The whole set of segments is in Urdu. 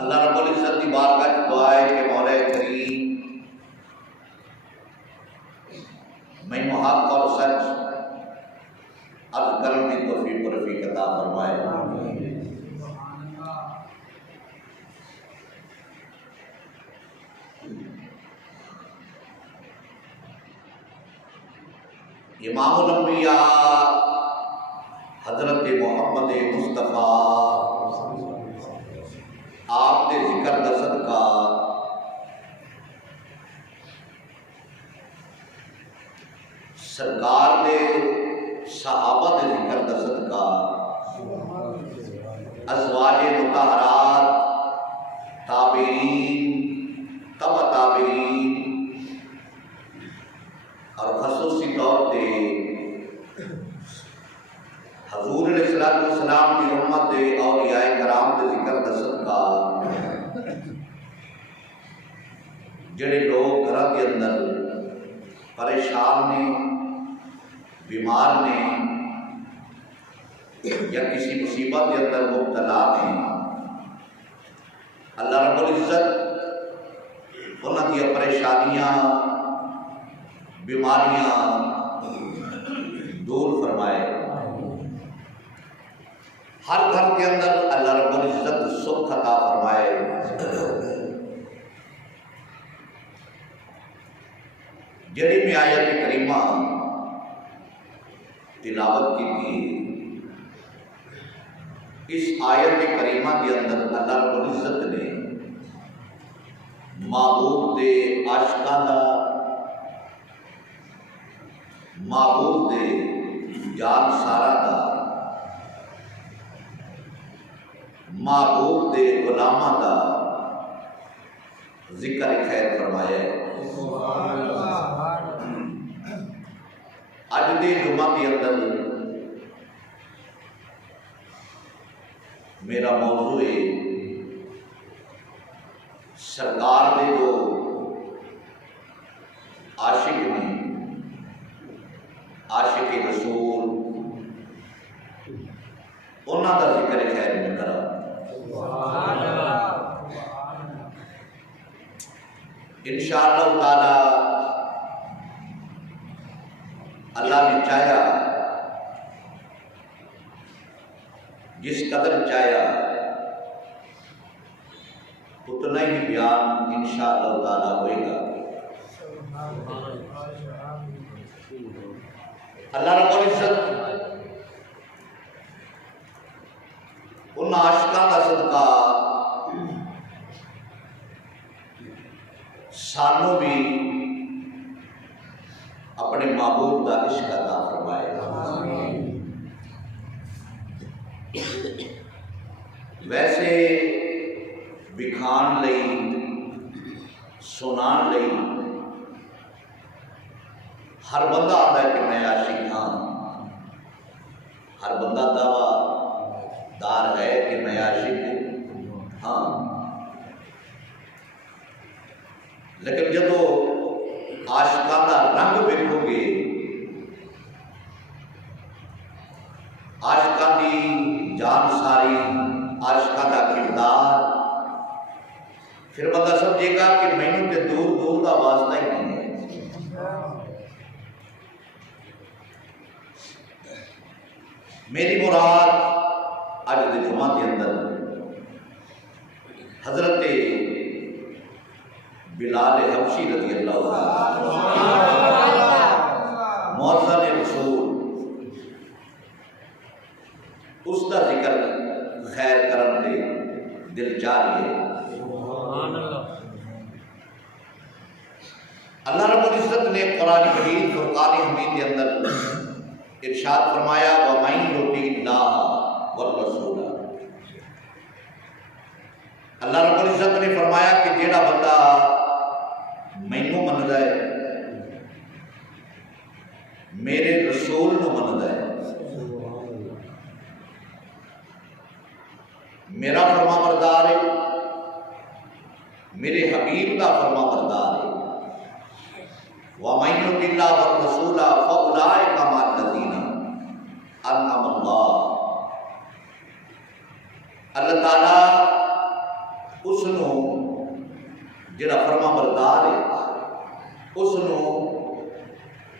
اللہ رب العزت کی بارگاہ میں دعا ہے کہ مولا کریم میں حق اور سچ عرض کرنے کی توفیق و رفیق عطا فرمائے۔ امام الانبیاء حضرت محمد مصطفیٰ آپ کے ذکر دا صدقہ سرکار دے صحابہ دے ذکر دا صدقہ ازواج مطہرات تابعین تبع تابعین اور خصوصی طور پہ حضور علیہ السلام کی امت دے اولیاء کرام دے ذکر دا صدقہ جڑے لوگ گھر کے اندر پریشان نے، بیمار نے یا کسی مصیبت کے اندر مبتلا نے، اللہ رب العزت انہاں دی پریشانیاں بیماریاں دور فرمائے۔ ہر گھر کے اندر اللہ رب العزت سکھ عطا فرمائے۔ جڑی میں آیت کریمہ تلاوت کی تھی، اس آیت کریمہ کے اندر اللہ رب العزت نے محبوب دے عاشقاں دا، محبوب دے جان سارا دا، محبوب دے غلاماں دا ذکر خیر فرمایا ہے۔ اج دے جمعہ کے اندر میرا موضوع ہے سرکار دے جو عاشق نے، عاشق رسول، انہاں دا ذکر خیر میں کرا۔ انشاءاللہ تعالی اللہ نے چاہیا، جس قدر چاہیا اتنا ہی بیان انشاءاللہ تعالی ہوئے گا۔ اللہ رب العزت ان عاشقاں کا صدقہ سانوں بھی اپنے محبوب کا عشق عطا فرمائے۔ ویسے بکھان لئی سنان لئی ہر بندہ آتا ہے کہ میں عاشق ہاں، ہر بندہ دعویٰ دار ہے کہ میں عاشق ہاں، لیکن جدو عاشقاں دا رنگ ویکھو گے، عاشقاں دی جان ساری، عاشقاں دا کردار، پھر بندہ سمجھے گا کہ مینوں تے دور دور دا واسطہ ہی نہیں ہے۔ میری مراد اج دے جمعہ کے اندر حضرت بلال حبشی رضی اللہ عنہ مؤذن رسول، اس کا ذکر خیر کرن دے دل جاری ہے۔ اللہ رب العزت نے قرآن مجید فرقان حمید کے اندر ارشاد فرمایا وَمَن يُطِعِ اللَّهَ وَالرَّسُولَ۔ اللہ رب العزت نے فرمایا کہ جیڑا بندہ مینوں مندا ہے، میرے رسول نو مندا ہے، میرا فرما بردار ہے، میرے حبیب کا فرما بردار ہے۔ وَمَن يُطِعِ اللَّهَ وَالرَّسُولَ فَأُولَٰئِكَ مَعَ الَّذِينَ أَنْعَمَ اللَّهُ۔ اللہ تعالیٰ اس جڑا فرما بردار ہے اس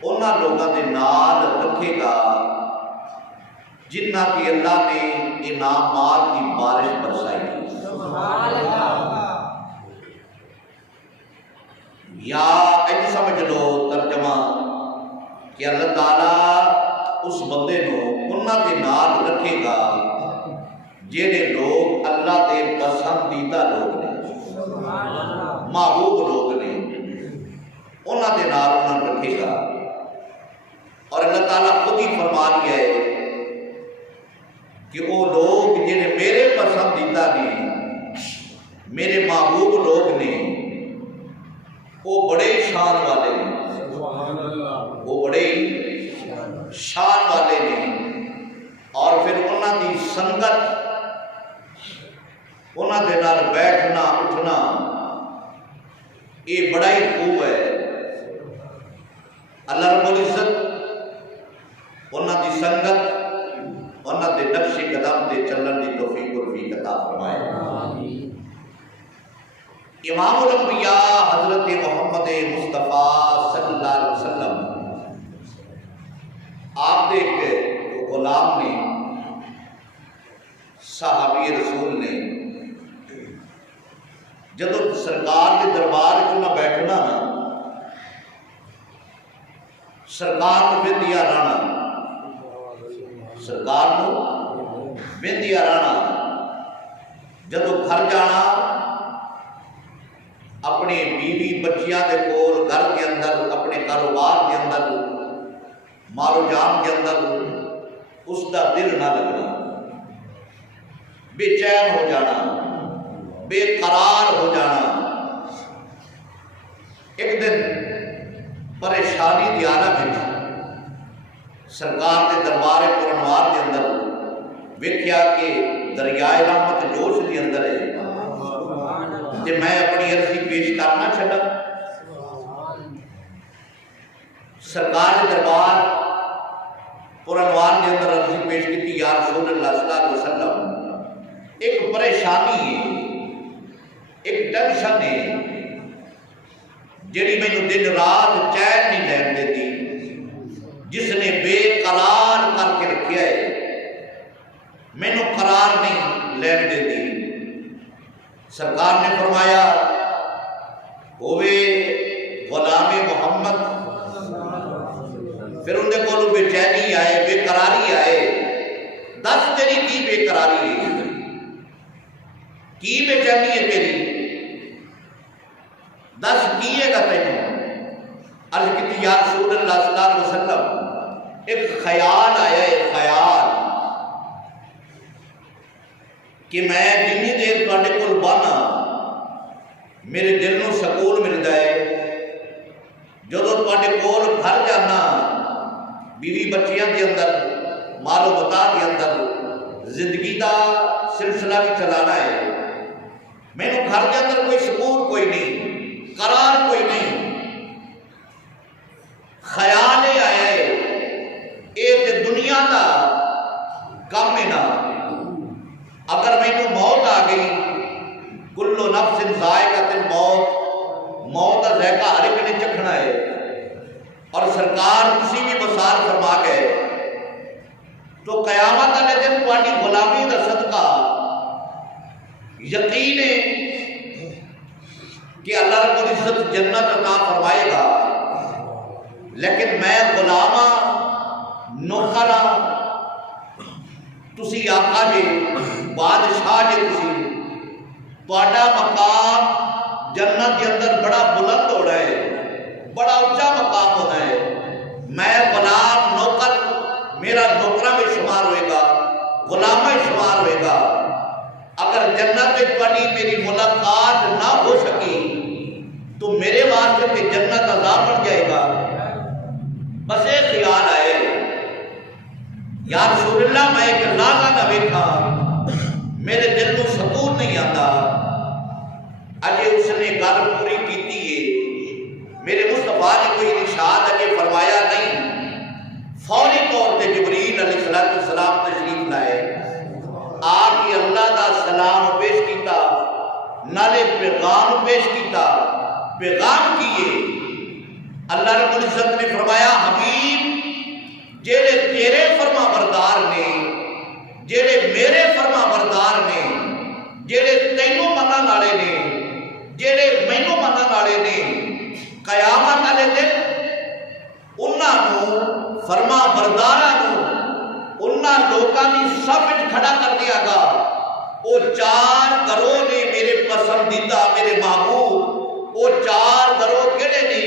انہاں لوگوں کے نال رکھے گا جنہ کی اللہ نے انعامات کی بارش برسائی تھی۔ یا ایسے سمجھ لو ترجمہ کہ اللہ تعالیٰ اس بندے نو انہاں کے نال رکھے گا جہے لوگ اللہ کے پسندیدہ لوگ نے، محبوب لوگ نے، انہاں کے نال انہاں رکھے گا۔ اور اللہ تعالیٰ خود ہی فرما رہی ہے کہ وہ لوگ جنہیں میرے پسندیدہ نے، میرے محبوب لوگ نے، وہ بڑے شان والے نے، وہ بڑے شان والے نے۔ اور پھر انہاں دی سنگت، انہاں دے نال بیٹھنا اٹھنا یہ بڑا ہی خوب ہے۔ اللہ رب العزت انہاں دی سنگت، انہاں دے نقش قدم تے چلن دی توفیق اور عطا فرمائے۔ امام الانبیاء حضرت محمد مصطفیٰ صلی اللہ علیہ وسلم آپ دے ایک غلام نے، صحابی رسول نے، جدو سرکار کے دربار چ بیٹھنا نا، سرکار کو وندیا رانا، سرکار کو وندیا رانا، جدو گھر جانا اپنے بیوی بچیاں دے کول، گھر کے اندر، اپنے کاروبار کے اندر، مارو جان کے اندر اس کا دل نہ لگنا، بے چین ہو جانا، بے قرار ہو جانا۔ ایک دن پریشانی دی عالم میں سرکار کے دربار پرانوار کے اندر ویکھیا کہ دریائے رحمت جوش کے اندر ہے، کہ میں اپنی عرضی پیش کرنا چھڑا۔ سرکار کے دربار پرانوار کے اندر عرضی پیش کی تھی، یا رسول اللہ صلی اللہ علیہ وسلم ایک پریشانی ہے، ایک ٹینشن ہے جڑی مینوں دن رات چین نہیں لین دیتی، جس نے بے قرار کر کے رکھیا ہے، مینوں قرار نہیں لین دیتی۔ سرکار نے فرمایا ہوئے غلام محمد، پھر ان دے کولوں بے چینی آئے، بے قراری آئے، دس تیری کی بے قراری ہے، کی بے چینی ہے تیری، دس کیے گا تینوں؟ عرض کی یا رسول اللہ صلی اللہ علیہ وسلم ایک خیال آیا ہے، خیال کہ میں جنی دیر تواڈے کول بانا میرے دل نوں سکون مل جائے، جدوں تواڈے کول گھر جانا بیوی بچیاں کے اندر، مال و متاع کے اندر زندگی دا سلسلہ بھی چلانا ہے، مینوں گھر کے اندر کوئی سکون کوئی نہیں، قرار کوئی نہیں۔ خیال یہ آیا ہے یہ تے دنیا دا کم ہے نا، اگر مینوں موت آ گئی، کل نفس ذائقۃ الموت، موت کا ذائقہ ہر ایک نے چکھنا ہے، اور سرکار کسی بھی مسار فرما گئے تو قیامت والے دن تہاڈی غلامی دا صدقہ یقین ہے کہ اللہ رب العزت جنت عطا فرمائے گا، لیکن میں غلاماں نوکراں، تسی آقا جی، بادشاہ جی، تہاڈا مقام جنت کے اندر بڑا بلند ہو رہا ہے، بڑا اونچا مقام ہونا ہے، میں غلام نوکر، میرا نوکرا میں شمار ہوئے گا، غلام میں شمار ہوئے گا۔ اگر جنت میں تہاڈی میری ملاقات نہ ہو سکی تو میرے واسطے تے جنت عذاب بن جائے گا۔ بس ایک خیال آئے، یا رسول اللہ میں ایک لاغا نہ ویکھا، میرے دل کو سکون نہیں آتا۔ اجے اس نے گل پوری کیتی ہے، میرے مصطفیٰ نے کوئی ارشاد اجے فرمایا نہیں، فوری طور تے جبریل علیہ السلام تشریف لائے، آپ کی اللہ دا سلام پیش کیتا، نالے پیغام پیش کیتا، پیغام کیے۔ اللہ رب العزت نے فرمایا حبیب جیڑے تیرے فرما بردار نے، جیڑے میرے فرما بردار نے، جیڑے تینوں منن والے نے، جیڑے مینوں منن والے نے، قیامت والے دن انہاں نوں فرما برداراں نوں انہاں لوکاں دی صف وچ کھڑا کر دیا گا۔ وہ چار گروہ نے میرے پسندیدہ میرے محبوب، وہ چار گروہ کہڑے نے؟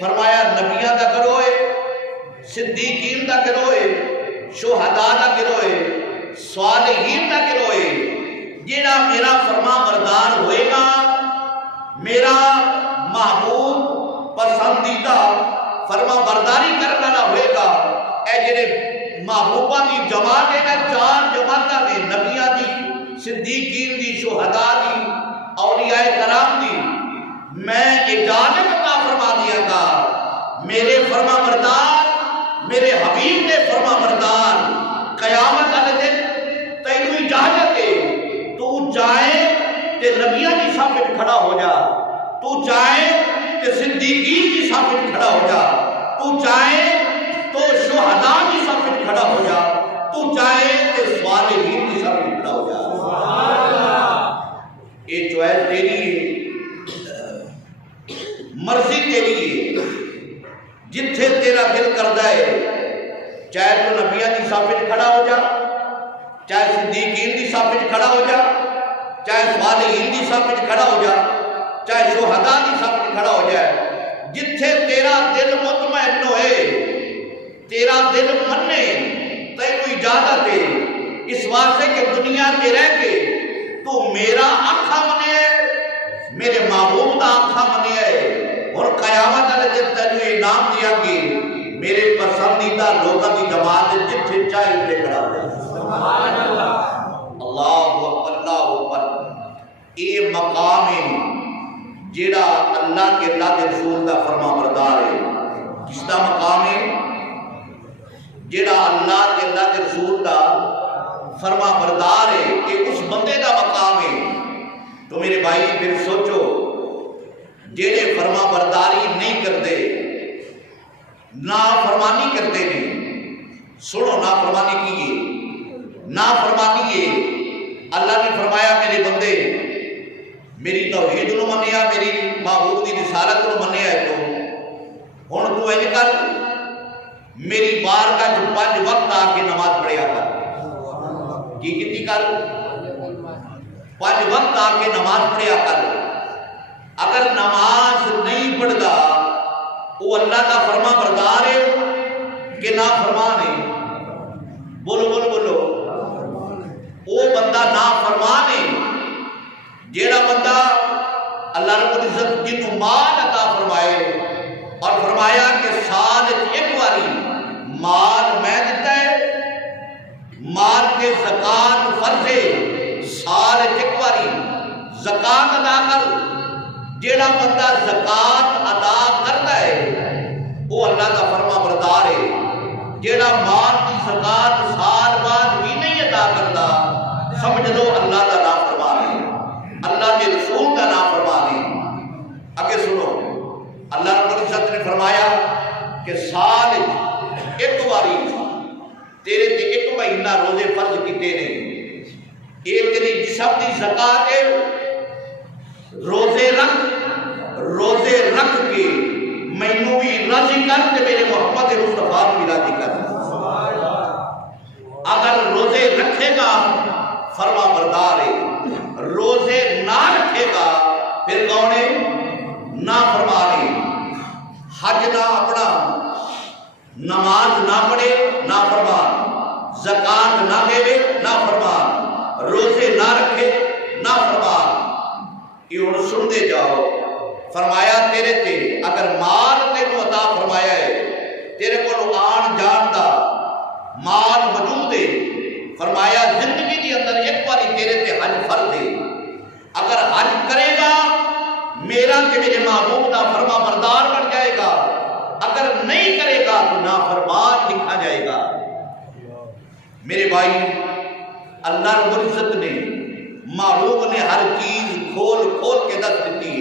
فرمایا نبیاں دا گروہ ہے، صدیقین دا گروہ ہے، شہداء دا گروہ ہے، صالحین دا گروہ ہے۔ جیڑا میرا فرما بردار ہوئے گا، میرا محبوب پسندیدہ فرما برداری کرنے والا ہوئے گا، اے جڑے محبوبہ دی جماعت ہے نا، چار جماعتاں نے، نبیاں دی، صدیقین دی، شہداء دی، اولیاء کرام دی، میں اجازت عطا فرما دیا گا میرے فرما بردار میرے حبیب نے فرما بردار قیامت والے دن تینوں اجازت ہے تو چاہے تے نبیاں کی صف وچ کھڑا ہو جا، تو چاہے تے صدیقین کی صف وچ کھڑا ہو جا، تو چاہے تو شہداء کی صف وچ کھڑا ہو جا، تو چاہے تے صالحین کی صف وچ کھڑا ہو جا۔ یہ چوائس تیری ہے، مرضی تیری ہے، جتھے تیرا دل کردا ہے، چاہے تو نبیاں دی صف وچ کھڑا ہو جا، چاہے صدیقین دی صف وچ کھڑا ہو جا، چاہے صالحین دی صف وچ کھڑا ہو جا، چاہے شہداء دی صف وچ کھڑا ہو جائے، جتھے تیرا دل مطمئن ہوئے، تیرا دل منے، تینوں اجازت ہے اس واسطے کہ دنیا کے رہ کے تو میرا آقا منے ہے، میرے محبوب دا آقا منے ہے، اور قیامت والے دن تینوں انعام دیا کہ میرے پسندیدہ لوگوں کی جماعت جتھے چاہے اتنے کھڑا ہو جائے۔ سبحان اللہ، اللہ اکبر، اللہ اکبر۔ یہ مقام ہے جیڑا اللہ کے اللہ کے رسول کا فرما بردار ہے۔ کس کا مقام ہے؟ جیڑا اللہ کے اللہ کے رسول کا فرما بردار ہے، کہ اس بندے کا مقام ہے۔ تو میرے بھائی پھر سوچو، جیڑے فرما برداری نہیں کرتے، نافرمانی کرتے نہیں، سنو نافرمانی کیجیے، نافرمانی ہے۔ اللہ نے فرمایا میرے بندے میری توحید نو منیا، میری محبوب کی رسالت نو منیا ہے، تو ہن تو اے کر میری بارگاہ وچ 5 وقت آ کے نماز پڑھیا کر۔ کی کیتی کر؟ 5 وقت آ کے نماز پڑھیا کر۔ اگر نماز نہیں پڑھتا وہ اللہ کا فرما بردار ہے کہ نافرمان ہے؟ بولو بولو بولو، وہ بندہ نافرمان ہے۔ جیڑا بندہ اللہ رب العزت جنوں مال عطا فرمائے اور فرمایا کہ سال ایک باری مال میں دیتا ہے، مال کے زکات فرض ہے، سال ایک باری زکات ادا کر۔ جیڑا بندہ زکات ادا کرتا ہے وہ اللہ کا فرما بردار ہے۔ جیڑا مال کی زکات سال بعد بھی نہیں ادا کرتا، سمجھ لو اللہ کا نافرمان ہے، اللہ کے رسول کا نافرمان ہے۔ آگے سنو، اللہ رب العزت نے فرمایا کہ سال ایک باری تیرے تے ایک مہینہ روزے فرض کیتے نے۔ ایک تیری جسم دی زکات ہے، روزے رکھ کے مینوں بھی راضی کر تے میرے محمد مصطفیٰ بھی راضی کر۔ اگر روزے رکھے گا فرما بردار ہے، روزے نہ رکھے گا پھر کون ہے؟ نافرمان ہے۔ حج نہ اپنا، نماز نہ پڑھے نافرمان، زکات نہ دے نافرمان، روزے نہ رکھے نافرمان۔ یہ ہن سن دے جاؤ، فرمایا تیرے تے اگر مال تینوں عطا فرمایا ہے، تیرے کو آن جان دا مال موجود ہے، فرمایا زندگی دی اندر ایک باری تیرے تے حج فرض ہے۔ اگر حج کرے گا میرا تے میرے محبوب دا فرما بردار بن جائے گا، اگر نہیں کرے گا تو نافرمان لکھا جائے گا۔ میرے بھائی، اللہ رب العزت نے محبوب نے ہر چیز کھول کھول کے دس دیتی ہے۔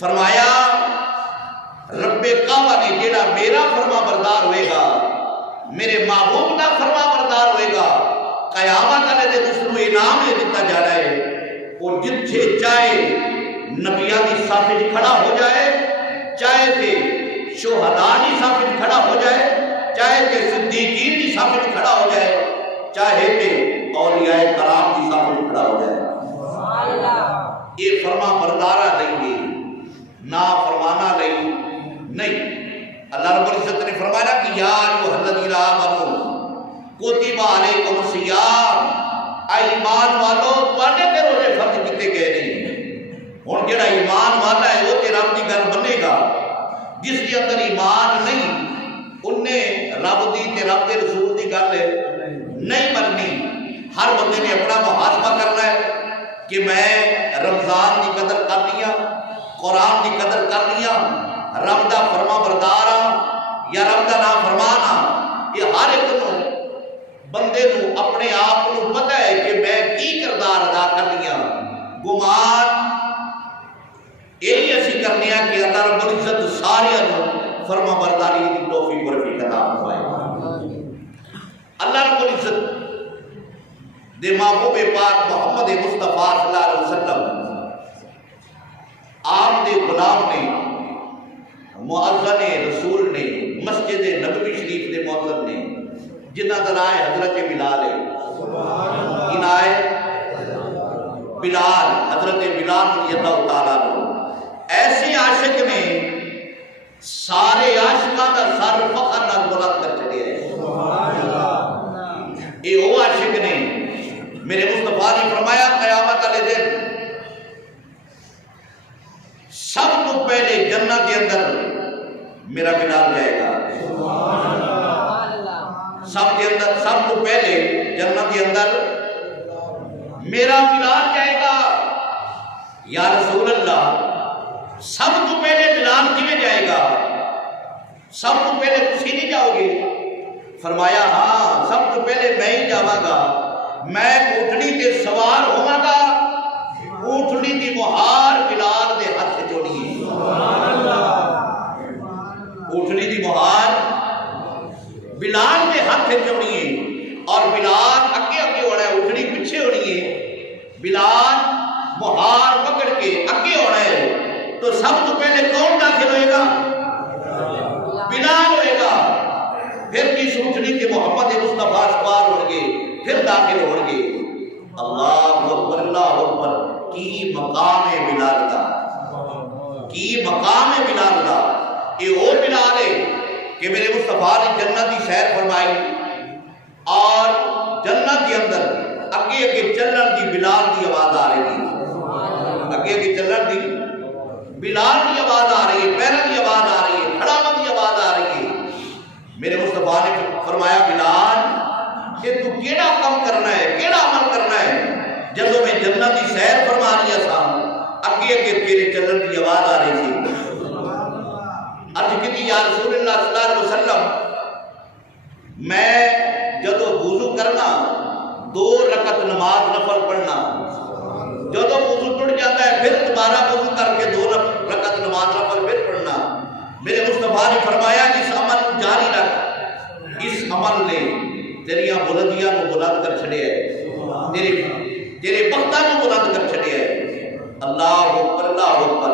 فرمایا رب کعبہ نے جیڑا میرا فرما بردار ہوئے گا، میرے محبوب کا فرما بردار ہوئے گا، قیامت والے دن اس کو انعام یہ دیتا جا رہا ہے، اور جتھے چاہے نبیاں دی صف وچ کھڑا ہو جائے، چاہے تے شہداء دی صف وچ کھڑا ہو جائے، چاہے تے صدیقین دی صف وچ کھڑا ہو جائے، چاہے تے اولیاء کرام دی صف وچ کھڑا ہو جائے، یہ فرما بردارہ نہیں گے، نا فرمانا نہیں۔ اللہ رب العزت نے فرمایا کہ یا ایھا الذین آمنوا کتب علیکم الصیام، اے ایمان والو تواڈے تے روزے فرض کیتے گئے نہیں۔ ہن جڑا ایمان والا ہے وہ تے رب دی گل منے گا، جس کے اندر ایمان نہیں انہیں رب دی تے رب دے رسول دی گل نہیں مننی۔ ہر بندے نے اپنا محاسبہ کرنا ہے کہ میں رمضان دی قدر کر لیا، قرآن دی قدر کر لیا، رب دا فرما بردار ہاں یا رب دا نافرمان ہاں۔ یہ ہر ایک نو بندے نو اپنے آپ کو پتہ ہے کہ میں کی کردار ادا کر لیا۔ گمان یہی اسی کرنے ہیں کہ اللہ رب العزت سارے نو فرما برداری دی توفیق و رفیق عطا فرمائے۔ اللہ رب العزت دے محبوب پاک محمد مصطفیٰ صلی اللہ علیہ وسلم آپ دے غلام نے، مؤذن رسول نے، مسجد نبوی شریف دے مؤذن نے، جنہ دا نام ہے حضرت بلال ہے۔ کی نام ہے؟ بلال، حضرت بلال رضی اللہ تعالیٰ عنہ۔ ایسے عاشق نے سارے عاشقاں دا سر فخر نال بلند کر چھڑیا ہے۔ یہ وہ عاشق نے، میرے مصطفیٰ نے فرمایا قیامت والے دن سب تو پہلے جنت کے اندر میرا بلال جائے گا۔ سب تو پہلے جنت کے اندر میرا بلال جائے گا۔ یا رسول اللہ سب تو پہلے بلال کیویں جائے گا؟ سب تو پہلے تسی نہیں جاؤ گے؟ فرمایا ہاں سب تو پہلے میں ہی جاواں گا۔ میں اونٹنی تے سوار ہوواں گا، اونٹنی دی مہار بلال دے ہاتھ چونی ہے۔ اونٹنی دی مہار بلال دے ہاتھ چونی ہے، اور بلال اگے اگے ہونا ہے، اونٹنی پیچھے ہونی ہے، بلال مہار پکڑ کے اگے ہونا ہے۔ تو سب تو پہلے کون داخل ہوئے گا؟ بلال ہوئے گا۔ پھر کی اونٹنی کے محمد مصطفیٰ سوار ہوں گے، پھر داخل ہوں گے۔ اللہ اکبر، اللہ اکبر، کی مقام ہے بلال دا، کی مقام ہے بلال دا۔ یہ وہ بلال ہے کہ میرے مصطفیٰ نے جنت کی سیر فرمائی، اور جنت کے اندر اگے اگے چلن دی بلال دی آواز آ رہی ہے، اگے اگے چلن دی بلال کی آواز آ رہی ہے، پیروں کی آواز آ رہی ہے، کھڑا ہونے کی آواز آ رہی ہے۔ میرے مصطفیٰ نے فرمایا بلال کہ تو کیڑا کام کرنا ہے، کیڑا عمل کرنا ہے؟ جدو میں جنت کی سیر فرما رہی سا، اگے اگے تیرے چلن کی آواز آ رہی تھی۔ عرض کی یا رسول اللہ صلی اللہ علیہ وسلم، میں جدو وضو کرنا 2 رکعت نماز نفل پڑھنا، جدو وضو ٹوٹ جاتا ہے پھر دوبارہ وضو کر کے 2 رکعت نماز نفل پھر پڑھنا۔ میرے مصطفیٰ نے فرمایا اس عمل کو جاری رکھ، اس عمل نے تیریاں بلندیاں کو بلند کر چھڑے ہے، تیرے بختاں کو بلند کر چھڑے ہے۔ اللہ اکبر، اللہ اکبر۔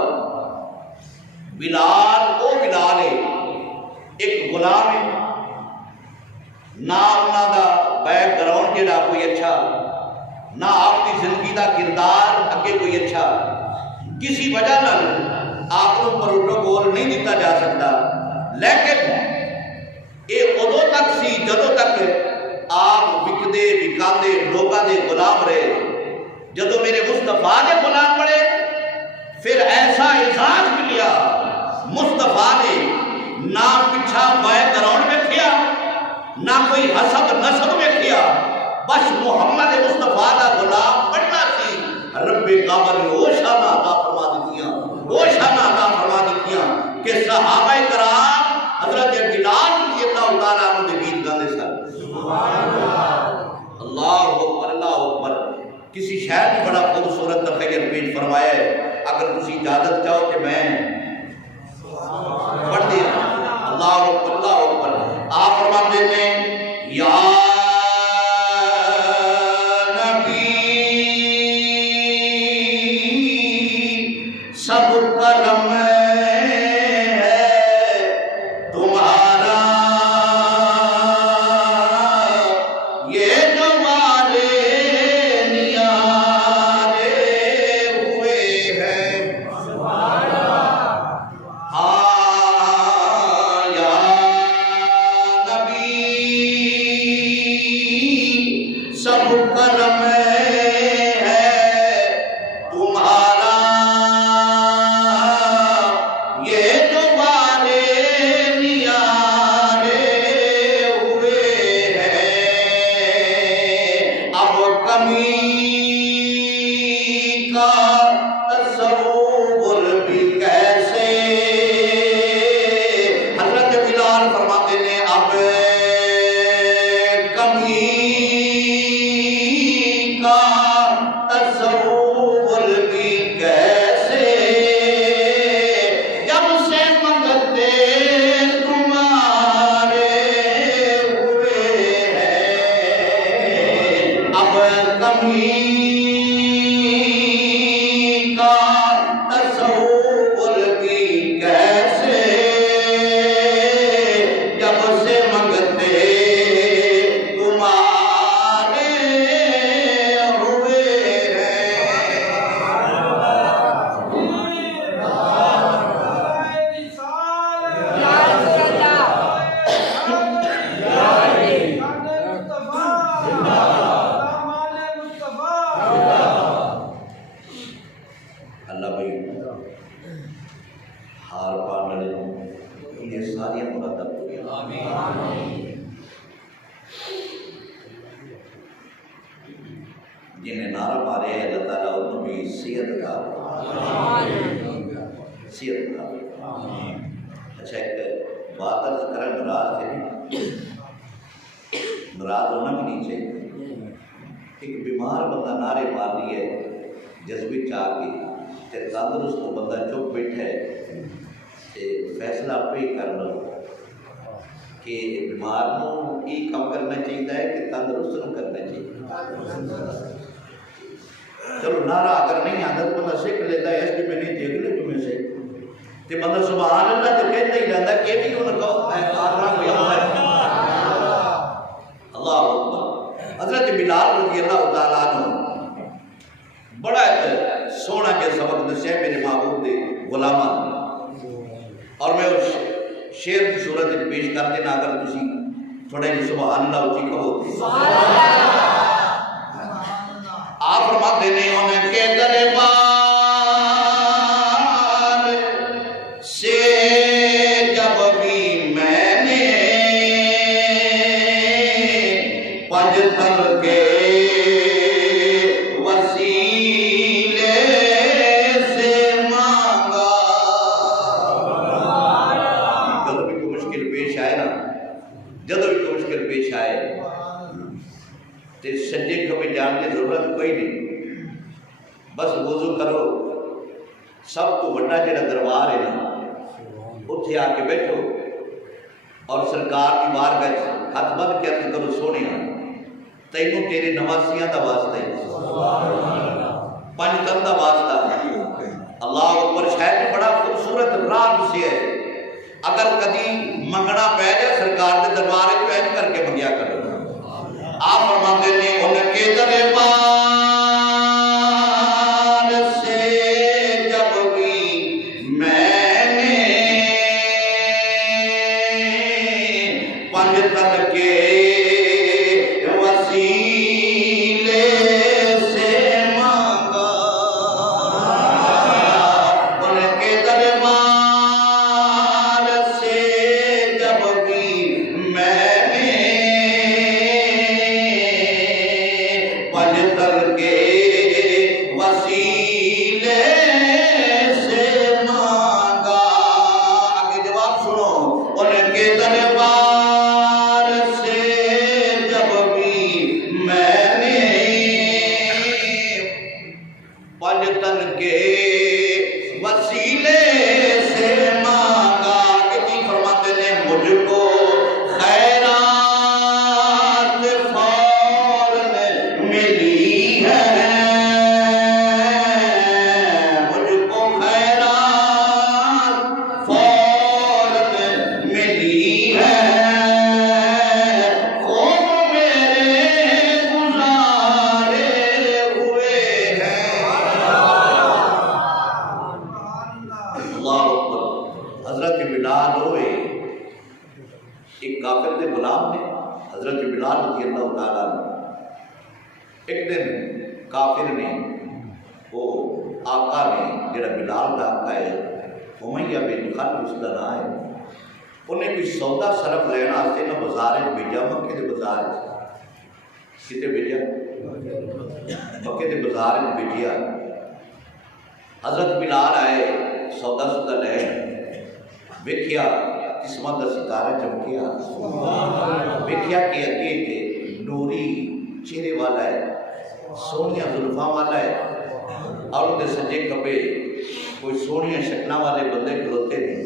بلال وہ بلال ہے، ایک غلام ہے، نہ انہاں دا بیک گراؤنڈ جڑا کوئی اچھا، نہ آپ کی زندگی دا کردار اگے کوئی اچھا، کسی وجہ نال آپ کو پروٹوکول نہیں دیتا جا سکتا، لیکن یہ ادو تک سی جدو تک آپ وکدے وکاندے لوگاں دے غلام رہے۔ جدو میرے مصطفیٰ دے غلام بڑے پھر ایسا اعزاز ملیا، مصطفیٰ نے نہ پیچھا بیک گراؤنڈ میں کیا، نہ کوئی حسب نسب میں کیا، بس محمد مصطفیٰ دا غلام بننا سی۔ رب کعبہ نے وہ شانہ عطا فرما دیتیاں، وہ شانہ عطا فرما دیتیاں کہ صحابہ کرام حضرت بلال رضی اللہ تعالیٰ عنہ دے گیت گاندے سن۔ اللہ اکبر، اللہ اکبر۔ کسی شاعر نے بڑا خوبصورت تخیل پیش فرمایا ہے، اگر تسی اجازت چاہو کہ میں پڑھ دیا اللہ اکبر اللہ اکبر آپ فرماتے ہیں یا نبی سب کرم سب کرم ہے تمہارا یہ جو والے نیارے ہوئے ہیں اب کمی کا تصور بھی کیسے حضرت بلال فرماتے ہیں اب کمی تصور بھی کیسے جب سے منگتے تمہارے ہوئے ہیں اب کمی کا تصور بھی کیسے جب سے منگتے اللہ بھائی ہار پانے یہ ساری مرادب ہو گیا جنہیں نعرہ مارے ہیں اللہ تعالیٰ انہوں بھی صحت کا اچھا ایک بات عرض کریں ناراض تھے ناراض ہونا بھی نہیں چاہیے ایک بیمار بندہ نعرے مار رہی ہے جذبے چاہ کے تندرست بندہ چپ بیٹھا ہے فیصلہ پہ کر لو کہ بیمار نو یہ کام کرنا چاہیے کہ تندرست نو کرنا چاہیے چلو نعرہ اگر نہیں آتا تو بندہ سیکھ لیتا ہے اس کے میں نہیں دیکھ لے تمہیں سے تے بندہ سبحان اللہ جو کہتا ہی رہتا ہے کہ بھی کیوں نہ کہو اللہ اکبر حضرت بلال رضی اللہ تعالیٰ عنہ بڑا سونا کے سبق دسیا میرے محبوب دے غلامہ اور میں اس شعر کی صورت پیش کر دینا اگر تسی تھوڑے جی سبحان اللہ اچھی کہو آپ فرماتے ہیں انہیں کے دربار سے جب بھی میں نے پنجتن کے جدو بھی کوئی مشکل پیش آئے تے سجے کبھی جان کی ضرورت کوئی نہیں بس وضو کرو سب تو بڑا جڑا دربار ہے نا اتھے آ کے بیٹھو اور سرکار کی بارگاہ ہاتھ بند کے عرض کرو سونے تینوں تیرے نواسیاں دا واسطہ ہے پنج تن دا واسطہ اللہ اکبر شاید بڑا خوبصورت رات سے ہے اگر کدی منگنا پہ جائے سرکار دے دربار ہے تو ایج کر کے منگیا کرو آپ فرماتے ہیں ان کے دربار سے جب بھی میں نے پنجتن کے وسیلے سے مانگا ان کے دربار میں کافر نے وہ آقا نے جڑا بلال دا آقا ہے امیہ بن خلف اس کا نام ہے، انہیں کوئی سودا صرف لینا آستے نہ بازار بھیجا، مکے دے بازار کتے بھیجا، مکے دے بازار بھیجیا۔ حضرت بلال آئے سودا سودا لے، ویکھیا قسمت دا ستارہ چمکیا، ویکھیا کہ اگے تے نوری چہرے والا ہے، سونیاں زلفاں والا ہے، اور اندر سجے کبے کوئی سونیاں شکلوں والے بندے کھلوتے ہیں،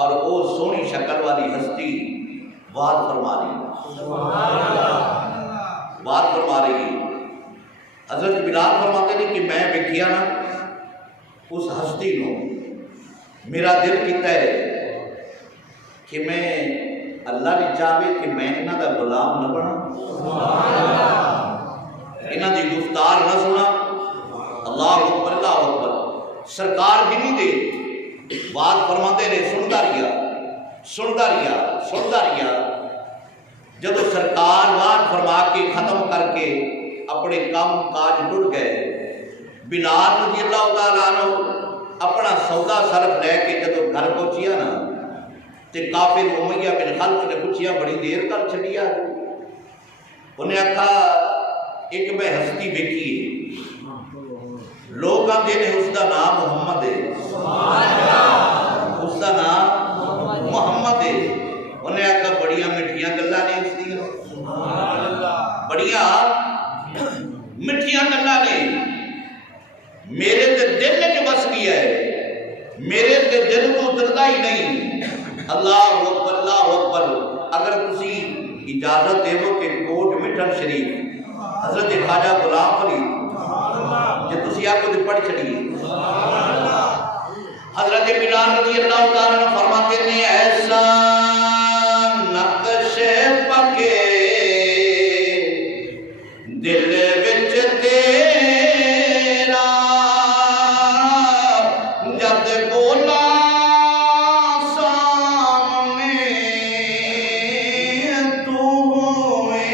اور وہ سونی شکل والی ہستی بات فرما رہی ہے۔ حضرت بلال فرماتے ہیں کہ میں ویکھیا نا اس ہستی نو، میرا دل کیتا ہے کہ میں اللہ نے چاہے کہ میں انہاں دا غلام نہ بنا، انہاں دی گفتار نہ سنا۔ اللہ اکبر اللہ اکبر۔ سرکار گنی دے بات فرماتے رہے، سنتا رہیا۔ جب سرکار بات فرما کے ختم کر کے اپنے کام کاج ٹر گئے، بلال رضی اللہ تعالیٰ عنہ اپنا سودا صرف لے کے جب گھر پہنچیا نا تے کافر امیہ بن خلف نے پوچھیا بڑی دیر کر چڑیا، انہیں آکھا ایک میں ہستی ویکھی ہے، لوگ آتے ہیں اس کا نام محمد ہے، اس کا نام محمد ہے۔ انہیں آکھا بڑیاں مٹھیاں گلاں نے اس دیا، بڑیاں مٹھیاں گلاں نے، میرے تے دل کے بس گیا ہے، میرے تے دل کو اترتا ہی نہیں۔ اللہ اکبر اللہ اکبر۔ اگر تسی اجازت دے ہو کہ کوٹ مٹھن شریف حضرت خواجہ غلام فرید جو تسی آپ کو پڑھ چڑھیے، حضرت بلال رضی اللہ تعالیٰ عنہ فرماتے ہیں ایسا نقش پکے دل وچ تیرا جد بولا سامنے تو ہوئے۔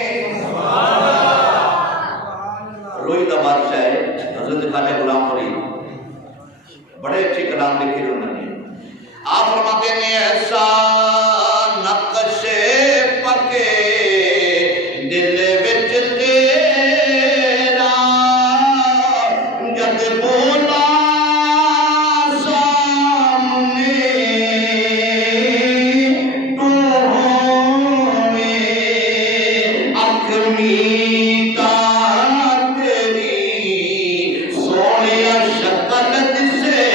روئی دا بادشاہ ہے حضرت خواجہ غلام فرید، بڑے اچھے کلام لکھے انہوں نے۔ آپ فرماتے ہیں ایسا نقش پکے دل وچ تیرا جد بولا سامنے تو ہوئے، اکھ میتا تیری سونیا شکل دسے،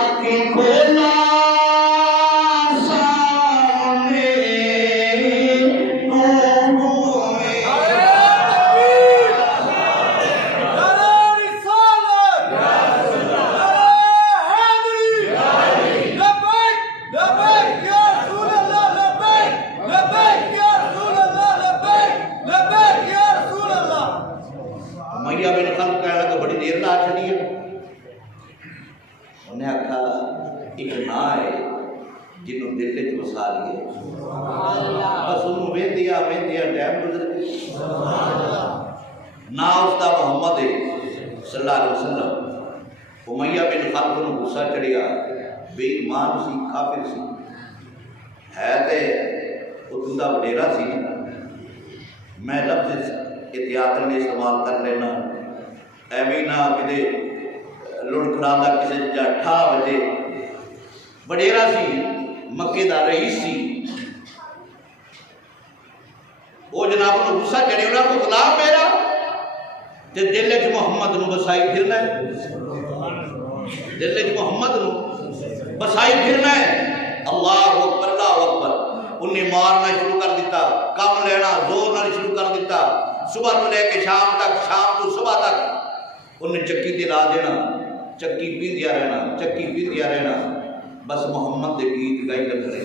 اکھی کھولا سامنے تو ہوئے۔ امیہ بن خلف کہنے لگا بڑی دیر لا چڑی ہے، انہیں آکھا ایک نا ہے جنہوں دل وچ وسا لیے، بس انہوں ویندیا ٹائم گزر گئی۔ نا اس دا محمد ہے صلی اللہ علیہ وسلم۔ امیہ بن خلف کو غصہ چڑھیا، بے ایمان سی، کافر سی، ہے تے اتوں دا وڈیرا سی، میں لفظ احتیاط نے استعمال کر لینا، ایویں نہ کدے لڑکھڑاندا کسے جا ٹھا وجے، وڈیرا سی، مکے دا رئیس سی۔ وہ جناب نو غصہ چڑھے، انہاں کو غلام میرا تے دل وچ محمد نو بسائی پھرنا ہے، دل وچ محمد نو بسائی پھرنا ہے۔ اللہ اکبر اللہ اکبر۔ انہیں مارنا شروع کر دیتا، کم لینا زور نہ شروع کر دیتا، صبح تو لے کے شام تک، شام تو صبح تک انہیں چکی تے لا دینا، چکی پیندیا رہنا، بس محمد دے گیت گائی رکھنے۔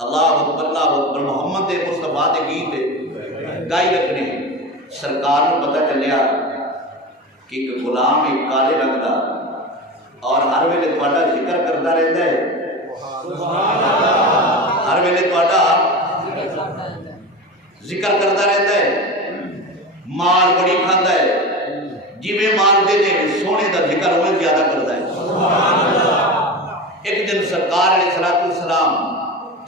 اللہ اکبر محمد دے مصطفیٰ دے گیت گائی رکھنے۔ سرکار کو پتہ چلیا کہ ایک غلام ایک کالے رنگ دا اور ہر ویلے تہاڈا ذکر کرتا رہتا ہے، ہر ویلے تہاڈا ذکر کرتا رہتا ہے، مال بڑی کھاتا ہے، جی مال دے دے سونے دا ذکر ہوئے زیادہ کرتا ہے۔ ایک دن سرکار علیہ السلام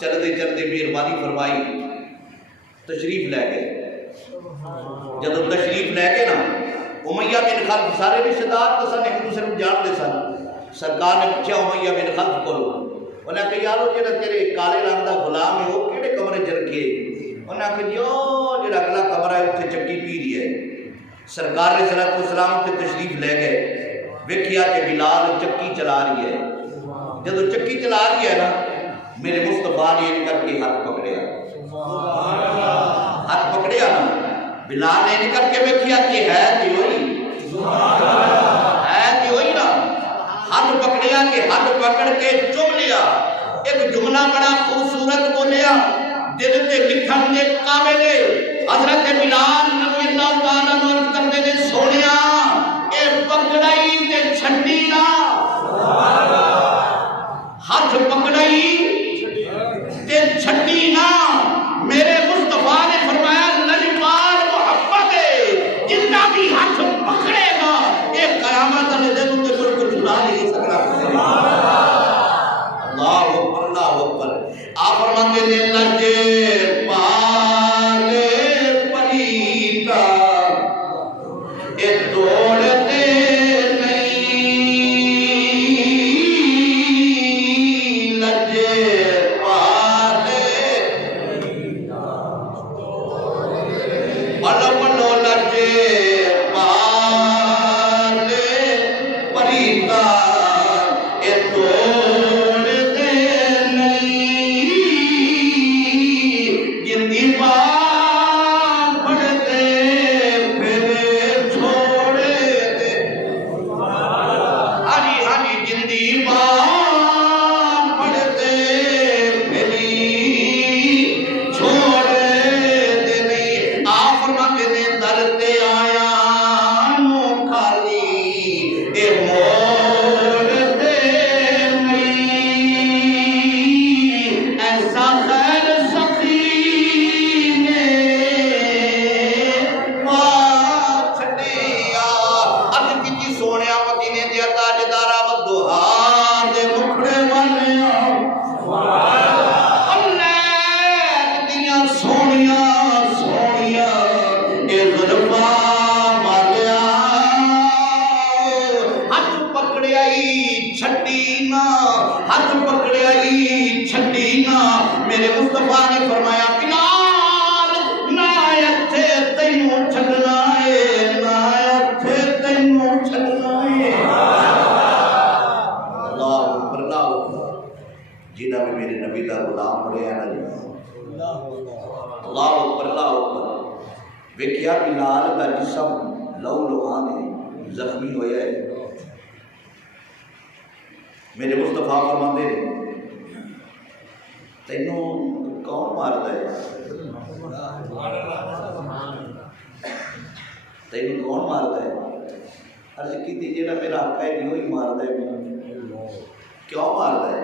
چلتے چلتے مہربانی فرمائی تشریف لے گئے۔ جب تشریف لے کے نا امیہ بن خلف سارے رشتہ دار تو سن ایک دوسرے کو جانتے سن، سرکار نے پوچھا امیہ بن خلف کو، انہیں کہا یارو جڑا تیرے کالے رنگ دا غلام ہے وہ کیڑے کمرے چ رکھے؟ انہیں کہا جو جڑا اگلا کمرہ ہے اتنے چکی پی رہی ہے۔ سرکار علیہ السلام اتنے تشریف لے گئے، ویکھیا کہ بلال چکی چلا رہی ہے۔ جب چکی چلا رہی ہے نا میرے مصطفیٰ نے ان کر کے ہاتھ پکڑیا، ہاتھ پکڑیا نا بلال نے ان کر کے ویکھیا کہ ہے کہ وہی نا، ہاتھ پکڑیا کہ ہاتھ پکڑ کے چوم لیا۔ ایک جملہ بڑا خوبصورت بولیا دل تے لکھن دے قابل حضرت بلال رضی اللہ تعالیٰ عنہ کرتے نے سونیا اے پکڑائی تے چھڈی نا، ہاتھ پکڑائی تے چھڈی نا۔ میرے مصطفیٰ نے فرمایا لجپال محبت ہے، جتنا بھی ہاتھ پکڑے گا ایک قیامت نے دن تے کوئی کو چھڑا نہیں سکتا۔ اللہ اکبر اللہ اکبر۔ آپ فرماتے ہیں لجے پالے پریتا اے توڑتے نہیں، لجے پالے بلو بلو لجے پالے پریتا اے توڑتے نہیں، جندی بات پڑھتے پھر چھوڑے دے، ہری ہری جندی بات پڑھتے پھر چھوڑے دے نہیں۔ آپ فرماتے نے درتے آیا منہ خالی اے موڑتے نہیں، ایسا خیر سخی نے پا چھڈیا۔ اد کیتی سونیا مدینے دیا تاجدارا بدوہا دے مکھڑے والیا، اللہ دیاں سونیاں سونیاں اے زلفاں والیا، ہاتھ پکڑیائی چھڈی نا، ہاتھ پکڑیائی چھڈی نا۔ میرے مصطفیٰ نے فرمایا بلال نہ اتھے تینوں چھڈنا ہے، نہ اتھے تینوں چھڈنا ہے۔ اللہ اکبر اللہ اکبر۔ جنہاں بھی میرے نبی دا غلام بڑے ہیں نا جی، اللہ اکبر اللہ اکبر۔ ویکھیا بلال دا جسم لو لوہان ہے، زخمی ہویا ہے۔ میرے مصطفیٰ فرماندے ہیں تینوں کون مارتا ہے؟ تینوں کون مارتا ہے؟ عرض کی تھی جیڑا میرا حق ہے نہیں وہی مارتا ہے مجھے۔ کیوں مارتا ہے؟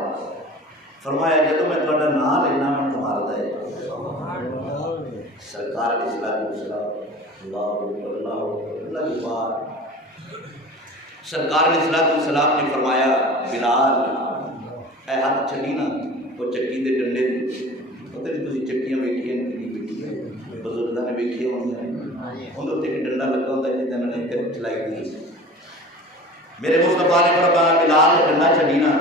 فرمایا جب میں تھوڑا نام لینا میں تو مارتا ہے۔ سرکار علیہ السلام اللہ کی بات، سرکار علیہ السلام نے فرمایا بلال اے ہاتھ چھڈی نا، وہ چکی دے ڈنڈے پتہ نہیں تسی چکیاں ویکھیاں نہیں ویکھیاں، بزرگاں نے ویکھیاں ہوندیاں، اندر تے ڈنڈا لگا ہوندا ہے جداں نے کر چلائی دی۔ میرے مصطفیٰ نے فرمایا بلال ڈنڈا چھڈی نا۔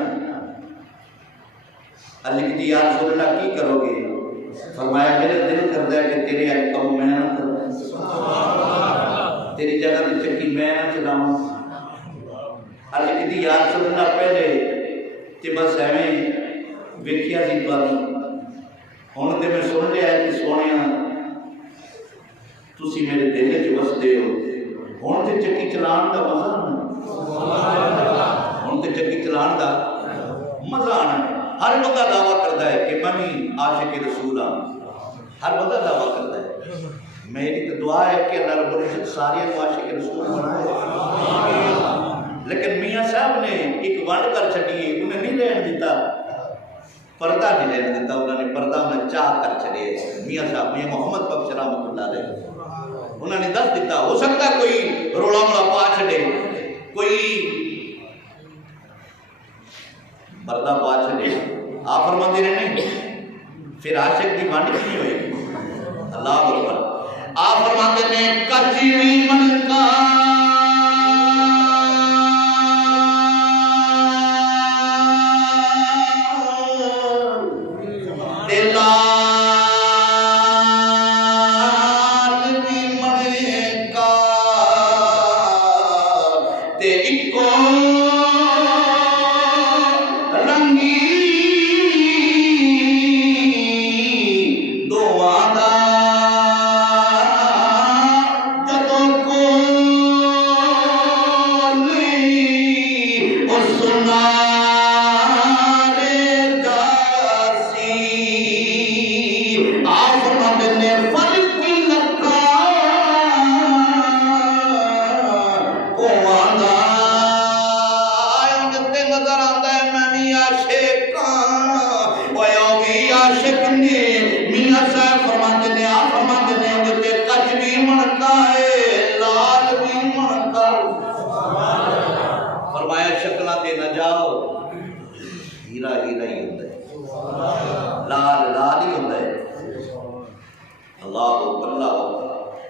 عرض کی یا رسول اللہ کی کرو گے؟ فرمایا میرے دل کرتا ہے کہ تیرے آج کم میں نہ کروں، تیری جگہ تے چکی میں نہ چلاؤں۔ عرض کی یا رسول اللہ پہلے تے بس ایویں ویکھیا سی تانوں، ہن تے میں سن لیا ہے کہ سونیاں تسی میرے دل وچ وسدے ہو، ہن تے چکی چلان دا مزہ آنا، ہن تے چکی چلان دا مزہ آنا۔ ہر بندہ دعویٰ کرتا ہے کہ میں بھی عاشق رسول ہوں، ہر بندہ دعویٰ کرتا ہے۔ میری تو دعا ہے کہ اللہ رب العزت سارے کو عاشق رسول بنائے، لیکن میاں صاحب نے ایک ونڈ کر چھڈی، انہیں نہیں لین دیتا۔ پردہ نہیں لینے دیتا، انہوں نے پردہ انہیں چاہ کر چلے میاں صاحب میاں محمد بخش رحمۃ اللہ علیہ انہوں نے دس دیتا ہو سکتا ہے کوئی روڑا موڑا پا چھڑے کوئی پردہ پا چھڑے آپ فرماتے رہے نہیں پھر عاشق کی بانڈی نہیں ہوئی اللہ اکبر آپ فرماتے ہیں کچی من کا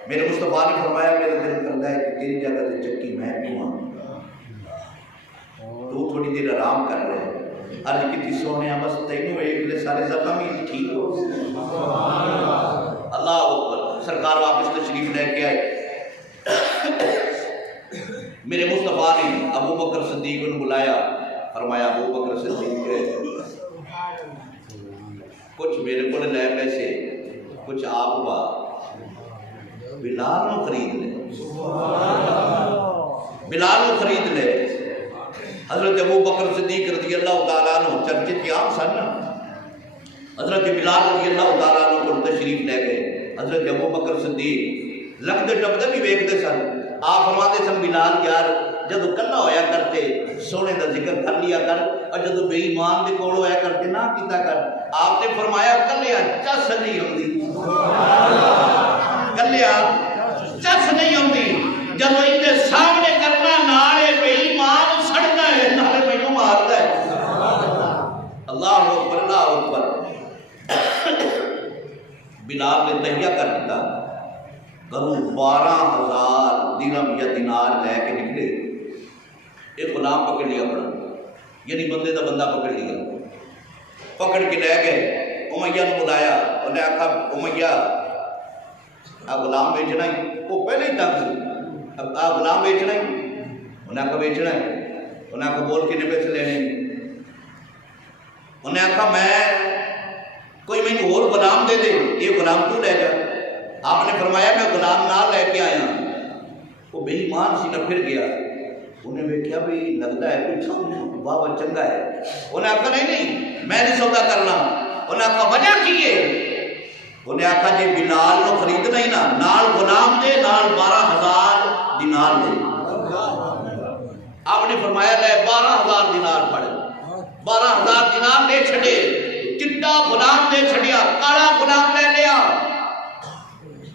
میرے مصطفیٰ نے فرمایا میرا دل کرتا ہے کہ تیری جگہ سے چکی میں پیواں تو تھوڑی دیر آرام کر رہے عرض کی تھی سونے بس تینوں ایک لے سارے زخم ہی ٹھیک ہو اللہ اکبر سرکار واپس تشریف لے کے آئے میرے مصطفیٰ نے ابو بکر صدیق نے بلایا فرمایا ابو بکر صدیق کچھ میرے کو لے پیسے کچھ آپ ہوا بلال نو خرید لے بلال نو خرید لے حضرت ابو بکر صدیق رضی اللہ تعالیٰ عنہ چرچے کی عام سن حضرت بلال رضی اللہ تعالیٰ عنہ کو تشریف لے گئے حضرت ابو بکر صدیق لگتے ٹپتے بھی ویکھتے سن آپ فرماتے سن بلال یار جدو کلا ہویا کرتے سونے دا ذکر کر لیا کر اور جدو بے ایمان دے کول ہویا کرتے نہ کیتا کر آپ نے فرمایا کلیا چس نہیں ہوندی کلیا چس نہیں ہوندی جدو اندے سامنے کرنا نالے بے ایمان سڑنا ہے نالے مینوں ماردا ہے اللہ اکبر اللہ اکبر بلال نے تہیہ کر دیتا گھروں 12,000 درہم یا دینار لے کے نکلے ایک غلام پکڑ لیا پڑا یعنی بندے دا بندہ پکڑ لیا پکڑ کے لے گئے امیہ نے بلایا انہیں آکھا امیہ آپ غلام بیچنا ہی وہ پہلے ہی تنگ سی آپ غلام بیچنا ہی انہیں آکھا بیچنا ہے انہیں آکھا بول کنے پیسے لینے انہیں آکھا میں کوئی میں اور غلام دے دے یہ غلام تو لے جا آپ نے فرمایا میں غلام نہ لے کے آیا وہ بے ایمان سی نہ پھر گیا انہیں دیکھا بھی لگتا ہے کچھ بابا چنگا ہے انہیں آکھا نہیں میں نہیں سودا کرنا انہیں آکھا وجہ کی ہے انہیں آکھا جی بلال نو خریدنا ہی نا نال غلام دے نال 12,000 دینار دے آپ نے فرمایا لے 12,000 دینار پڑے 12,000 دینار دے چھڑے چٹا غلام دے چھڑیا کالا غلام لے لیا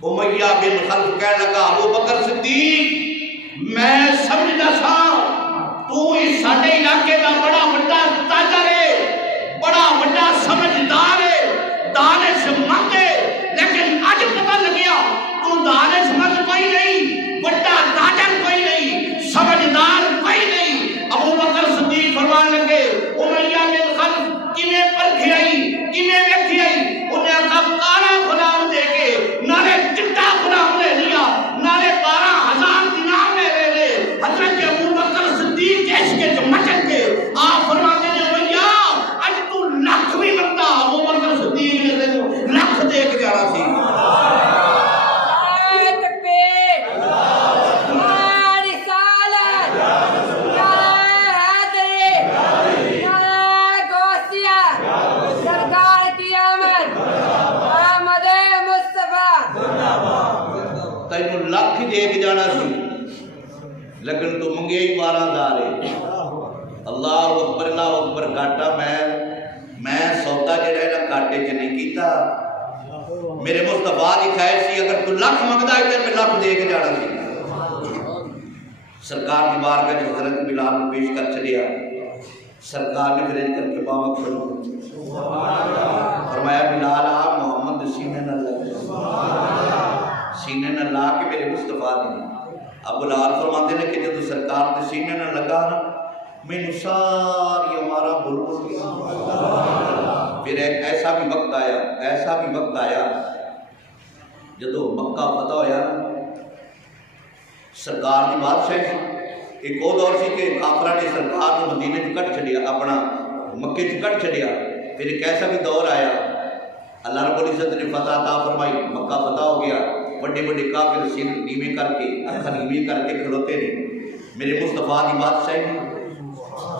امیہ بن خلف کہنے لگا ابو بکر صدیق میں سمجھنا سا تو اس ساڑھے علاقے کا بڑا بڑا تاجر ہے بڑا بڑا سمجھدار ہے دانش مند ہے لیکن آج پتہ لگیا تو دانش مند کوئی نہیں بڑا تاجر کوئی نہیں سمجھدار کوئی نہیں ابو بکر صدیق فرمان لگے امیہ بن خلف کنے پر کھیائی کنے میں کھیائی انہیں آقا کارا غلام دے کے نارے چٹا غلام لے لیا نارے 12,000 دینار لے لے حضرت ابو بکر صدیق کیش کے جو مچن کے آپ فرماتے ہیں امیہ آج تو لکھ بھی بنتا ابو بکر صدیق نے لکھ دیکھ جانا سی لکھ دیکھ جانا سی لیکن تو منگے ہی 12,000 ہے اللہ اکبر گھاٹا میں میں سودا جڑا ہے نا گھاٹے چ نہیں کیتا. میرے مصطفیٰ دی خیر سی اگر تو لکھ منگدا ہے تے میں لکھ دے کے جانا سی. سرکار دی بارگاہ وچ حضرت بلال کو پیش کر چلیا. سرکار نے پھر کر کے بابا کھڑو فرمایا بلال آپ محمد سینے نہ لگا, سینے نہ لا کے میرے مصطفیٰ نے. اب بلال فرماتے ہیں کہ جب سرکار دے سینے نہ لگا نا میں ساری ہمارا بلبل گیا. پھر ایک ایسا بھی وقت آیا جدو مکہ فتح ہویا نا سرکار کی بادشاہی ایک اور دور سی کہ کافرہ نے سرکار کو مدینے چ کٹ چھڑیا, اپنا مکے چ کٹ چھڑیا. پھر ایک ایسا بھی دور آیا اللہ رب العزت نے فتح عطا فرمائی, مکہ فتح ہو گیا. بڑے بڑے کافر سر نیوے کر کے اکھا نیوے کر کے کھلوتے نے. میرے مصطفیٰ کی بادشاہی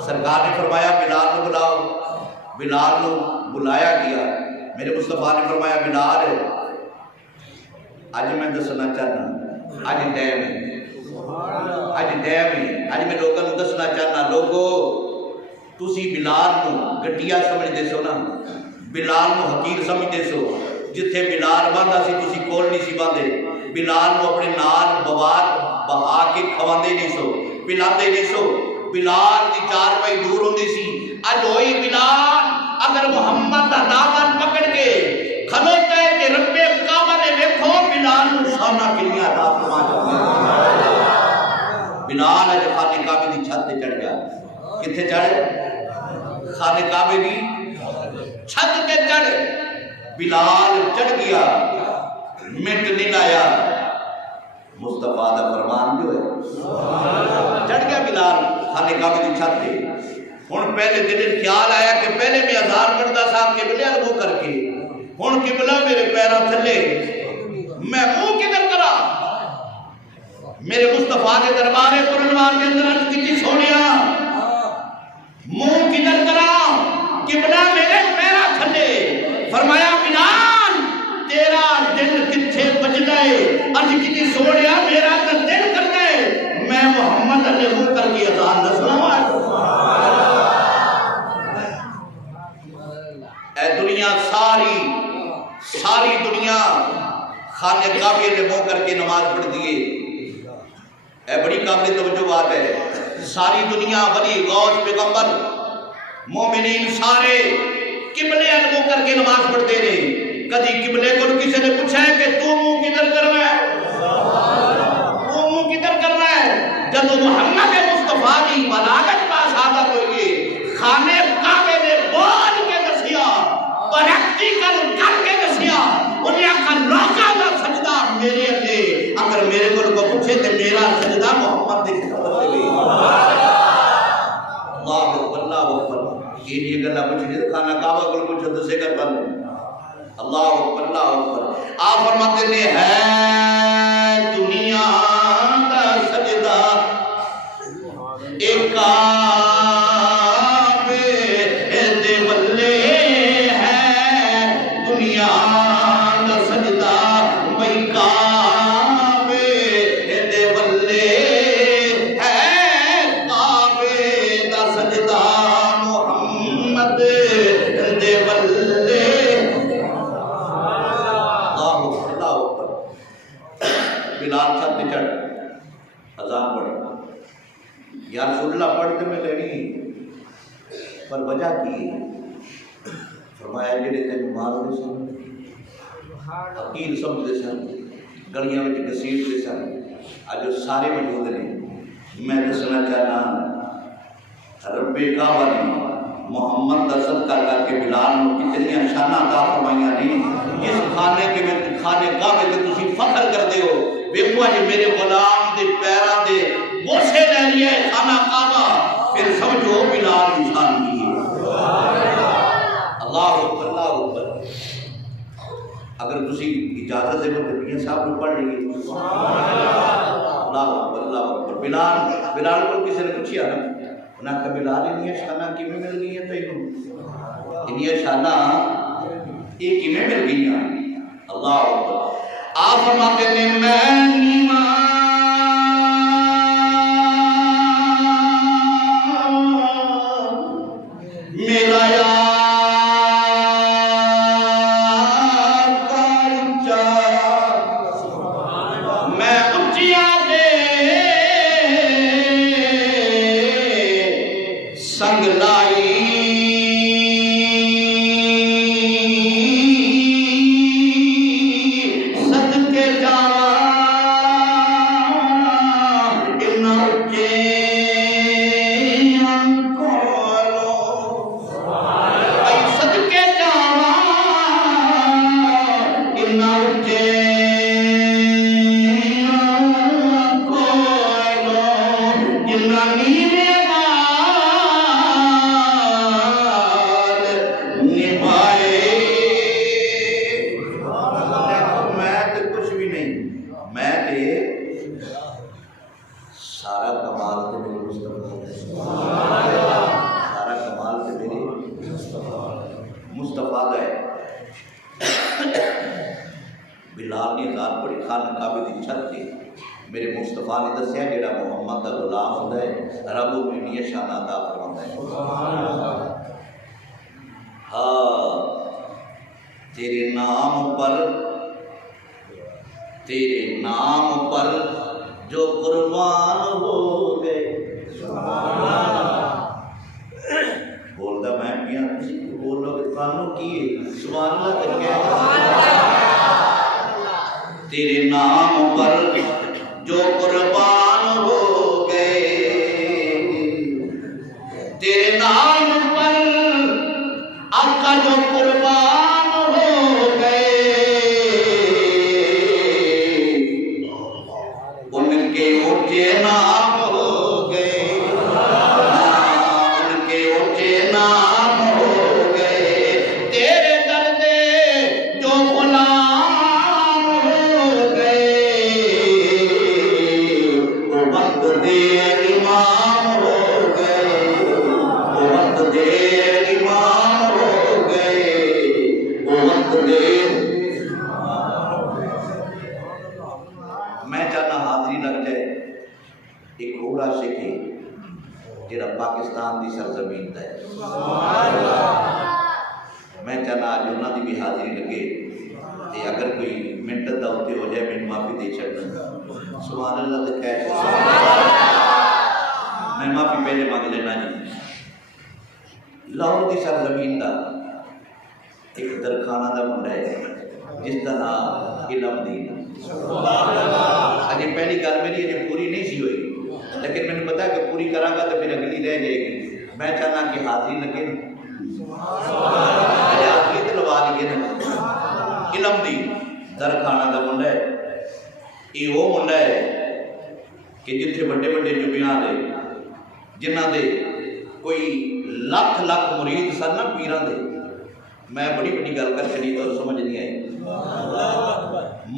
سرکار نے فرمایا بلال کو بلاؤ. بلال کو بلایا گیا. میرے مصطفیٰ نے فرمایا بلال اج میں دسنا چاہنا اج ٹائم ہے, اج میں لوگوں کو دسنا چاہنا لوگو تسی بلال کو گٹیا سمجھتے سو نا, بلال کو حقیر سمجھتے سو. جتھے بلال باندھا سی تسی کول نہیں سی باندھے. بلال کو اپنے نال بوار بہا کے کھواندے نہیں سو, پلاندے نہیں سو. بلال دی چار پائی دور ہوندی سی. اج ہوئی بلال اگر محمد دا دامن پکڑ کے کھلوتا ہے کہ رب کعبہ نے دیکھو بلال کو شانہ کنیا عطا فرما جاتا. بلال اج خانہ کعبے دی چھت تے چڑھ گیا. کتھے چڑھ؟ خانہ کعبے دی چھت تے چڑھ. بلال چڑھ گیا, منٹ نہیں لایا مصطفیٰ دا فرمان جو ہے چڑھ گیا بلال خانہ کعبے دی چھت تے. ہن پہلے دل خیال آیا کہ پہلے میں اذان پڑھدا صاحب قبلے ال کر کے, ہن قبلہ میرے پیراں تھلے, میں منہ کدھر کرا؟ میرے مصطفیٰ کے دربار پرنوار کے اندر عرض کی سونیا منہ کدھر کرا؟ قبلہ میرے پیراں تھلے. فرمایا بلال تیرا دل کتھے بجدا ہے؟ عرض کی سونیا میرا تو دل کر گئے میں محمد علیہ منہ کر کے اذان نہ سناواں. اے دنیا ساری دنیا خانہ کعبے نے منہ کر کے نماز پڑھ دیے. اے بڑی قابل توجہ بات ہے. ساری دنیا ولی غوث پیغمبر مومنین سارے قبلے ال منہ کر کے نماز پڑھتے رہے. کدی قبلے کو کسی نے پوچھا ہے کہ تو منہ کدھر کرنا ہے؟ تو منہ کدھر کرنا ہے؟ جب محمد مصطفیٰ کی بلاغت پاس آتا ہوئی خانہ کعبے نے بول کے دسیا پریکٹیکل کر کے دسیا انہیں کا لوکا دا سجدہ میرے لئے. اگر میرے کو پوچھے تو میرا سجدہ محمد دے خطر لے. اللہ اکبر. یہ گلا پوچھنے تو خانہ کعبہ کو پوچھو تو سے کر پڑھ. اللہ اکبر. آپ فرماتے ہیں ہے دنیا دا سجدہ ایک یا رسول اللہ پڑھتے میں لینی پر وجہ کی فرمایا جڑے تین مارتے سن حقیر سمجھتے سن گلیاں میں گسیٹتے سن اج سارے موجود نے. میں دسنا چاہنا رب کعبہ نے محمد دا صدقہ کر کے بلال کو کتنی شانہ عطا فرمائیاں نے. اس خانے کے خانے کعبے تے تسی فخر کرتے ہو. ویکھو اج میرے غلام دے پیراں دے بوسے لے لیے خانہ کعبہ, پھر سمجھو بلال کی شان کی ہے. اللہ اکبر. اللہ اکبر. اگر تسی اجازت دے تو میاں صاحب کو پڑھ لیے. اللہ اکبر. اللہ اکبر. بلال کو کسی نے پوچھا نا انہاں کہ بلال انہی شانہ کیویں مل گئی ہیں تینوں؟ انہی شانہ یہ کیویں مل گئی ہیں؟ اللہ اکبر. آپ فرماتے ہیں میں نیواں میرا یار میں تے سارا کمال تے میرے مصطفیٰ دا ہے، سارا کمال تے میرے مصطفیٰ دا ہے۔ بلال نے ذات پڑھی خانہ کعبے دی چھت تے میرے مصطفیٰ نے دسیا جڑا محمد دا غلام ہوندا ہے رب انہوں نے شان عطا فرماتا ہے۔ ہاں تیرے نام پر جو قربان ہو گئے، بولدا میں کیا تسی بولو کہ تانوں کی سبحان اللہ تے کہہ تیرے نام پر جو قربان ہو گئے، تیرے نام پر آقا جو قربان ہو گئے، ان کے اونچے نام ہو گئے، ان کے اونچے نام ہو گئے، تیرے درد جو غلام ہو گئے، وہ وقت دے امام ہو گئے، وہ وقت دے امام ہو گئے، وہ وقت دے۔ میں چاہتا حاضری لگ جائے ایک گھوڑا سکھے جڑا پاکستان دی سرزمین تے میں چاہتا آج انہاں دی بھی حاضری لگے تے اگر کوئی منٹ دا ہوتے ہو جائے میں معافی دے چھڑنا سبحان اللہ تے کہہ میں معافی پہلے مانگ لینا جی۔ لاہور دی سرزمین دا ایک درخانہ دا منڈا ہے جس کا نام علم دین۔ اجے پہلی گل میری اجے پوری نہیں سی ہوئی لیکن میں نے پتا کہ پوری کرا گا تو پھر اگلی رہ جائے گی۔ میں چاہنا کہ حاضری لگے حاضری تو لوا لیے نا۔ علم دین درخانہ دا منڈا ہے، یہ وہ منڈا ہے کہ جتھے بڑے بڑے جبیاں دے جنہ دے کوئی لکھ لکھ مرید سن نا پیراں دے۔ میں بڑی بڑی گل کر چلی تو سمجھ نہیں آئی،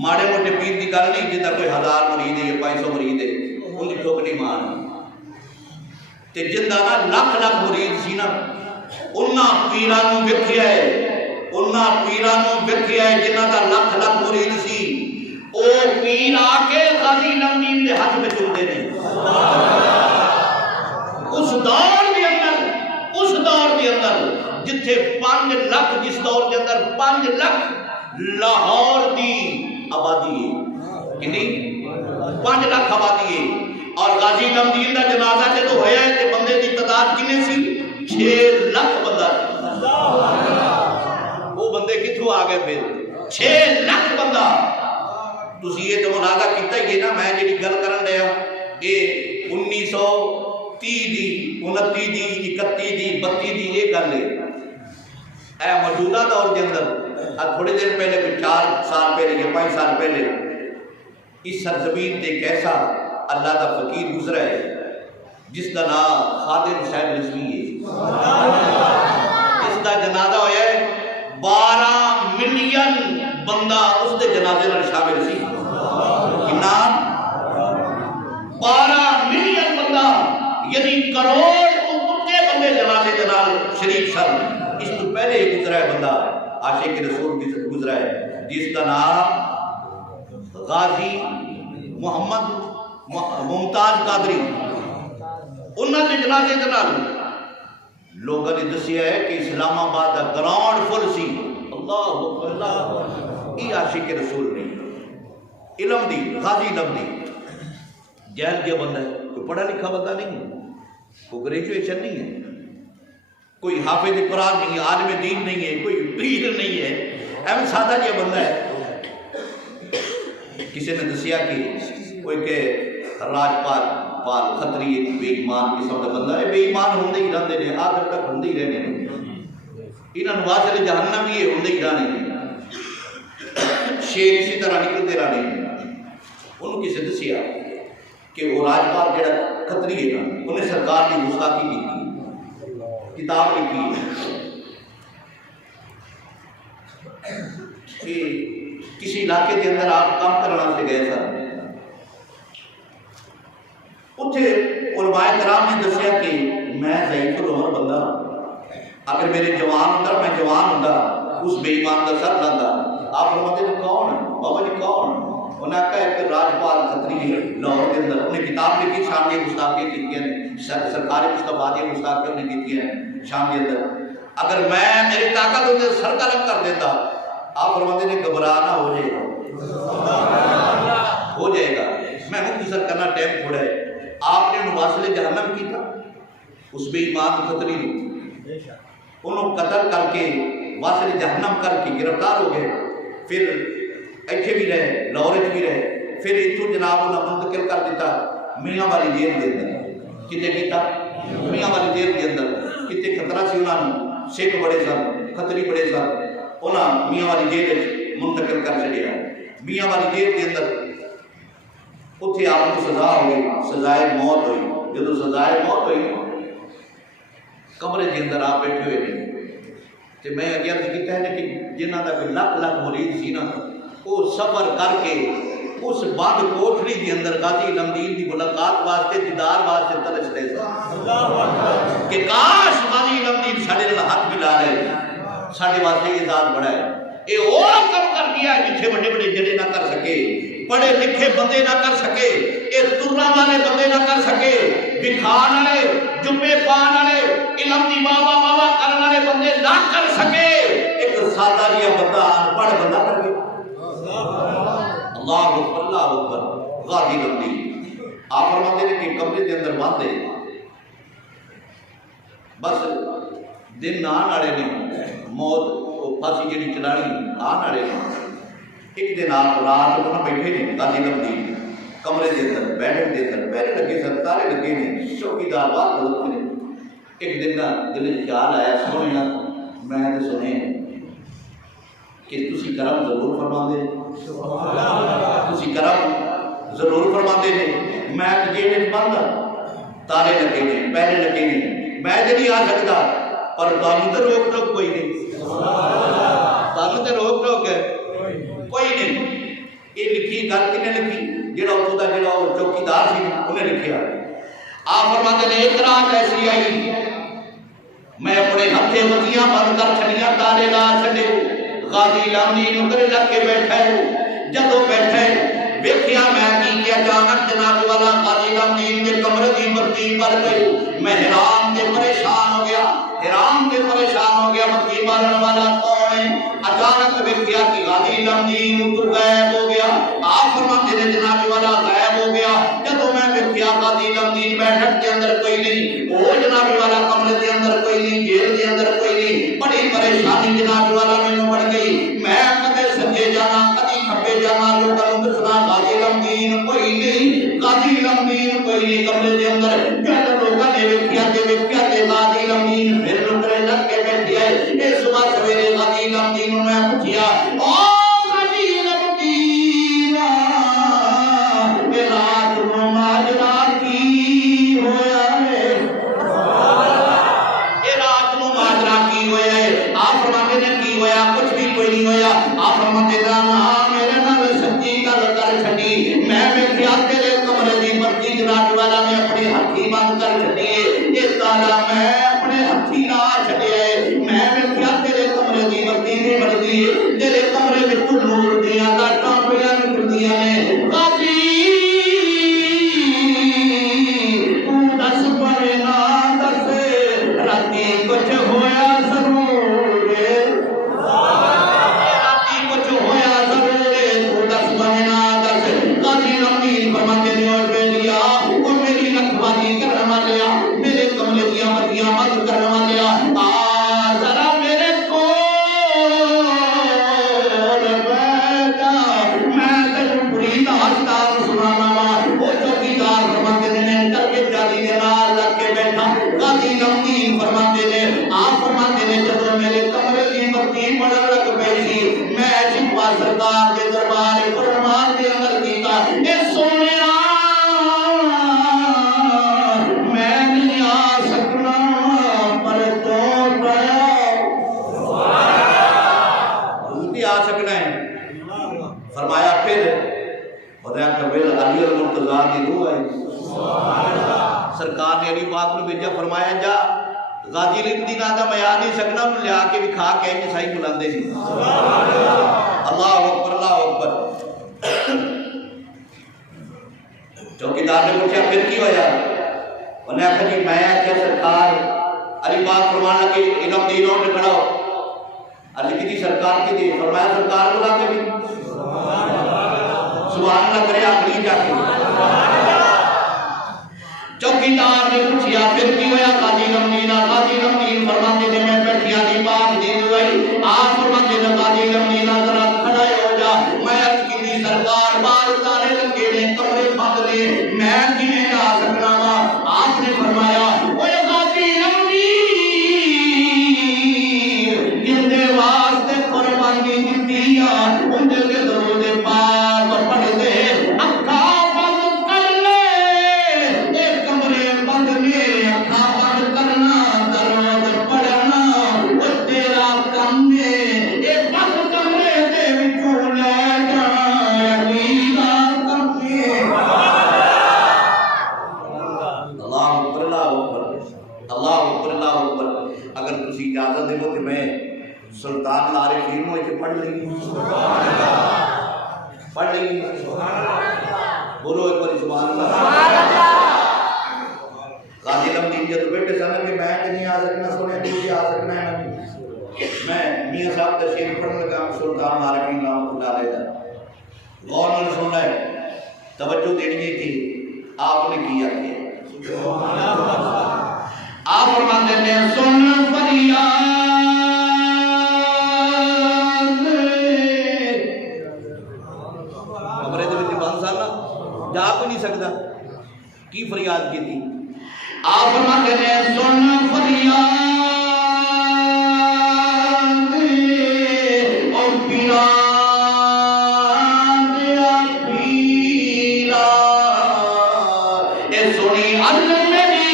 ماڑے موٹے پیر کی گل نہیں جہاں کوئی 1000 مرید ہے یا 500 مرید ہے ان کی ٹھوک نہیں مان تے جنہ نا لکھ لکھ مرید سی نا انہاں پیراں نوں ویکھیا ہے، انہاں پیراں نوں ویکھیا ہے جنہ دا لکھ لکھ مرید سی، او پیر آ کے غازی نمدین دے ہاتھ میں چلتے ہیں۔ اس دور کے اندر جتھے 5 لکھ جس دور کے اندر 5 لکھ لاہور دی آبادی ہے، کنی 5 لکھ آبادی ہے، اور غازی نمدین دا جنازہ جدو ہویا ہے تے بندے دی تعداد کنے سی 6 لکھ بندہ۔ وہ بندے کتھوں آ گئے پھر 6 لکھ بندہ۔ تسی یہ تو منازع کیتا ہی ہے نا، میں جڑی گل کرن دیا یہ 1930 دی 29 دی 31 دی 32 دی یہ گل ہے۔ اے موجودہ دور کے اندر تھوڑے دیر پہلے 4 سال پہلے یا 5 سال پہلے اس سرزمین تے ایک ایسا اللہ کا فقیر گزرا ہے جس کا نام خادر حسین رضوی ہے۔ اس کا جنازہ ہوا ہے 12 ملین بندہ اس دے جنازے میں شامل سی۔ کتنا 12 ملین بندہ یعنی کروڑ تو اتے بندے جنازے کے نال شریف سن۔ اس تو پہلے ایک گزرا ہے بندہ عاشق رسول گزرا ہے جس کا نام غازی محمد ممتاز قادری۔ انہوں نے جنازے کے نال لوگوں نے دسیا ہے کہ اسلام آباد کا گراؤنڈ فل سی۔ اللہ اللہ، یہ عاشق رسول نہیں، علم دی غازی علم دی جہل کیا بندہ ہے، کوئی پڑھا لکھا بندہ نہیں ہے، کوئی گریجویشن نہیں ہے، کوئی حافظ قرآن نہیں ہے، عالم دین نہیں ہے، کوئی پیر نہیں ہے، ایویں سادہ جہا بندہ ہے۔ کسی نے دسیا کہ کوئی کہ راجپال پال خطری بے ایمان قسم کا بندہ ہے، بے ایمان ہوندے ہی رہندے نے، آخر تک ہوندے ہی رہنے نے، انہاں واصل جہنم بھی ہوندے ہی رہنے نے، شیر اسی طرح نکلتے رہنے نے۔ انہوں کسی دسیا کہ وہ راجپال جڑا کھتری ہے نا انہیں سرکار کی گستاخی کی کتاب لکھی کہ کسی علاقے کے اندر آپ کام کرنا سے گئے سر، اتنے علماء کرام نے دسیا کہ میں ضعیف العمر بندہ، اگر میرے جوان ہوتا میں جوان ہوتا اس بے ایمان کا سر لاتا۔ آپ فرماتے ہیں کون؟ بابا جی کون؟ انہوں نے کہا ایک راجپال کھتری لاہور کے اندر، انہیں کتاب لکھی شام کی گستاخی کی ہیں، سرکار مصطفیٰ دی گستاخی انہیں کی ہیں شام کے اندر، اگر میں میری طاقت ہوتے سر قلم کر دیتا۔ آپ فرماتے ہیں گھبرا نہ ہو جائے گا، ہو جائے گا، میں مختصر کرنا ٹائم تھوڑا ہے۔ آپ نے واصل جہنم کی تھا اس بے ایمان کھتری انہوں قتل کر کے واصل جہنم کر کے گرفتار ہو گئے، پھر ایتھے بھی رہے، لاہور بھی رہے، پھر اتوں جناب انہوں منتقل کر دیتا میاں والی جیل کے اندر۔ کتنے کیتا؟ میاں والی جیل کے اندر۔ کتنے خطرہ سی انہوں نے، سکھ بڑے سن، کھتری بڑے سن، انہوں میاں والی جیل منتقل کر چڑیا۔ میاں والی جیل کے اندر اتنے آپ کو سزا ہوئی، سزائے موت ہوئی۔ جب سزائے موت ہوئی کمرے کے اندر آپ بیٹھے ہوئے ہیں، تو میں اگر کہتا ہے کہ جنہ کا کوئی لکھ لکھ مرید سی نا، وہ سفر کر کے اس بند کوٹری کے اندر غازی علم دین کی ملاقات واسطے دیدار واسطے ترستے سن کہ کاش غازی علم دین ساڈے نال ہاتھ ملا رہے، ساڈے واسطے یہ ذات بڑا ہے۔ یہ اور کم کر دیا ہے جتھے بڑے بڑے جڑے نہ کر سکے، پڑھے لکھے بندے نہ کر سکے، یہ ترنا والے بندے نہ کر سکے، بکھان والے جمعے پان والے علم دی واہ واہ واہ کرنے والے بندے نہ کر سکے، ایک سادہ جہا بندہ انپڑھ بندہ کر گیا۔ اللہ اکبر، اللہ اکبر، غازی علم دین۔ آپ فرماتے ہیں کہ کمرے کے اندر بند ہے، بس دن آن والے نے، موت پھانسی جڑی چلانی آن والے نے۔ ایک دن آپ رات کو بیٹھے نے غازی علم دین کمرے کے اندر، بیٹھے کے اندر پہرے لگے سن، تارے لگے نے، چوکیدار باہر کھڑوتے نے۔ ایک دن کا دل خیال آیا، سونے میں تو سنے کہ تسی کرم ضرور فرما دے، تسی کرم ضرور فرما دے نے، میں تو جیل بند ہاں، تارے لگے نے، پہرے لگے نے، میں تو نہیں آ سکتا، پر تانوں تے روک ٹوک کوئی نہیں، تانوں تے روک ٹوک کوئی نہیں۔ یہ لکھی گل کنے لکھی؟ جڑا اتوں کا جڑا چوکیدار سی انہیں لکھیا۔ آپ فرماتے ہیں ایک رات ایسی آئی میں اپنے ہتھے وزیاں بند کر چھڑیاں، تارے لا چھڑے، غازی علم دین نکرے لگ کے بیٹھے، جدو بیٹھے ویکھیا میں کی کہ اچانک جناب والا غازی علم دین کے کمرے دی بتی بل گئی۔ میں حیران تے پریشان ہو گیا، حیران تے پریشان ہو گیا، بتی بالن والا کون ہے؟ اچانک ویکھیا کہ غازی علم دین تو غائب ہو گیا۔ آپ فرماتے ہیں جناب والا غائب ہو گیا۔ جدو میں ویکھیا غازی علم دین بیٹھک کے اندر کوئی نہیں، وہ جناب والا کمرے کے اندر کوئی نہیں، جیل کے اندر کوئی نہیں، بڑی پریشانی جناب والا مینوں بڑھ گئی۔ میں کدے سجے جانا، کدی کھبے جانا، لوکاں نوں دسنا غازی علم دین کوئی نہیں، غازی علم دین کوئی نہیں کمرے کے اندر۔ جب لوکاں نے ویکھیا کہ غازی علم دین پھر نکرے لگ کے بیٹھے ہے۔ اے صبح سویرے غازی علم دین میں پوچھیا، او غازی علم دین اے رات نو ماجرا کی ہویا ہے، اے رات نو ماجرا کی ہویا ہے؟ آپ فرماتے ہیں کی ہویا؟ کچھ بھی کوئی نہیں ہویا۔ آپ فرماتے ہیں نا میرے نال سچی گل کر چھڈی، میں ویکھیا تیرے کمرے دی بتی جناب والا میں اپنے ہتھی بند کر چھڈی ہے، اے تالا میں اپنے ہتھی لا چھڈیا ہے، میں ویکھیا تیرے کمرے دی بتی نہیں بلدی، تیرے کمرے وچ نور دیاں لاٹاں پیاں نکلدیاں نے۔ غازی تو دس پڑے نہ دس، راتی کچھ ہویا ضرور ہے، راتی کچھ ہویا ضرور ہے، تو دس پڑے نہ دس۔ غازی علم دین فرماتے ہیں اور بے لیا وہ میری رکھوالی کرنے والے، میرے کمرے دیاں بتیاں بند کرنے والے، آ ذرا میرے کول بیٹھ جا، میں تینوں بری داستان سنانا وا۔ وہ چوکیدار فرماتے ہیں کر کے جالی دے نال لگ کے بیٹھا۔ غازی علم دین فرماتے ہیں، آپ فرماتے ہیں جدوں میرے کمرے دی بتی بڑھن لگ پئی سی، میں شکوا سرکار دے دربار فرمان دے اندر کیتا، اے سونیا میں نہیں آ سکنا، پر تو بھی آ سکنا ہے، کہ ویل علی المرتضیٰ کی روح ہے. سرکار نے علی پاک کو بھیجا، فرمایا جا غازی علی مدینہ دا میں آ نہیں سکنا، انہوں لیا کے بھی کھا کے عیسائی بلاندے سی. اللہ اکبر اللہ اکبر. چوکیدار نے پوچھا پھر کی ہویا؟ انہیں کہا جی میں آخیا سرکار علی پاک فرمان لگے علم دین اٹھ کھڑا ہو. علی کی سرکار کی دی، فرمایا سرکار بلا کے بھی سبحان اللہ کرے آخری جا کے. چوکیدار نے پوچھیا پھر کی ہویا؟ قاضی لمدین فرماتے نے میں بیٹھیا دی پاک دی ہوئی. آپ فرماتے نے قاضی لمدین ذرا کھڑے ہو جا. میں عرض کی دی سرکار بار تارے لگے نے کمرے بند نے میں کیویں جا سکنا وا؟ آپ نے فرمایا اوے قاضی لمدین جندے واسطے قربانی دتی آ اندے دے درود پاک پڑھ دے اکھا بند کر لے. اے کمرے بند نے اکھا بند کرنا درود پڑھنا او تیرا کم ہے. اے بند کمرے دے وچوں لے جانا علی دا کم ہے. اللہ اکبر اللہ اکبر اللہ اکبر اللہ اکبر. اگر تسی اجازت دیو تے میں سلطان العارفین ہوئے کہ پڑھ لیں پڑھ لیں بولو ایک بار سبحان اللہ. غازی لمدین جب بیٹھے سن کہ میں نہیں آ سکنا سونے دوسری آ سکنا ہے. میں میاں صاحب تشریف پڑھنے لگا سلطان العارفین رحمۃ اللہ علیہ. غور نال سننا ہے، توجہ دینی تھی. آپ نے کیا کہ آپ فرماتے ہیں سن فریاد جا کو نہیں سکتا کی فریاد کی تھی. آپ فرماتے ہیں سن فریاد اور پیرا پیرا اے سنی عرض میری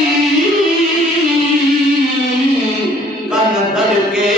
کن در کے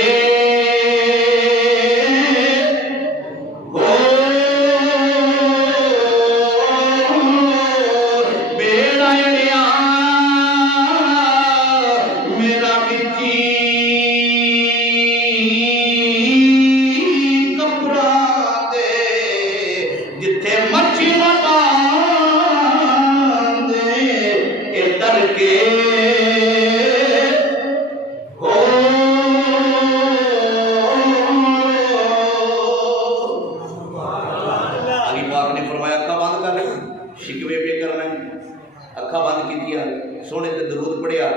سونے تے درود پڑھیا.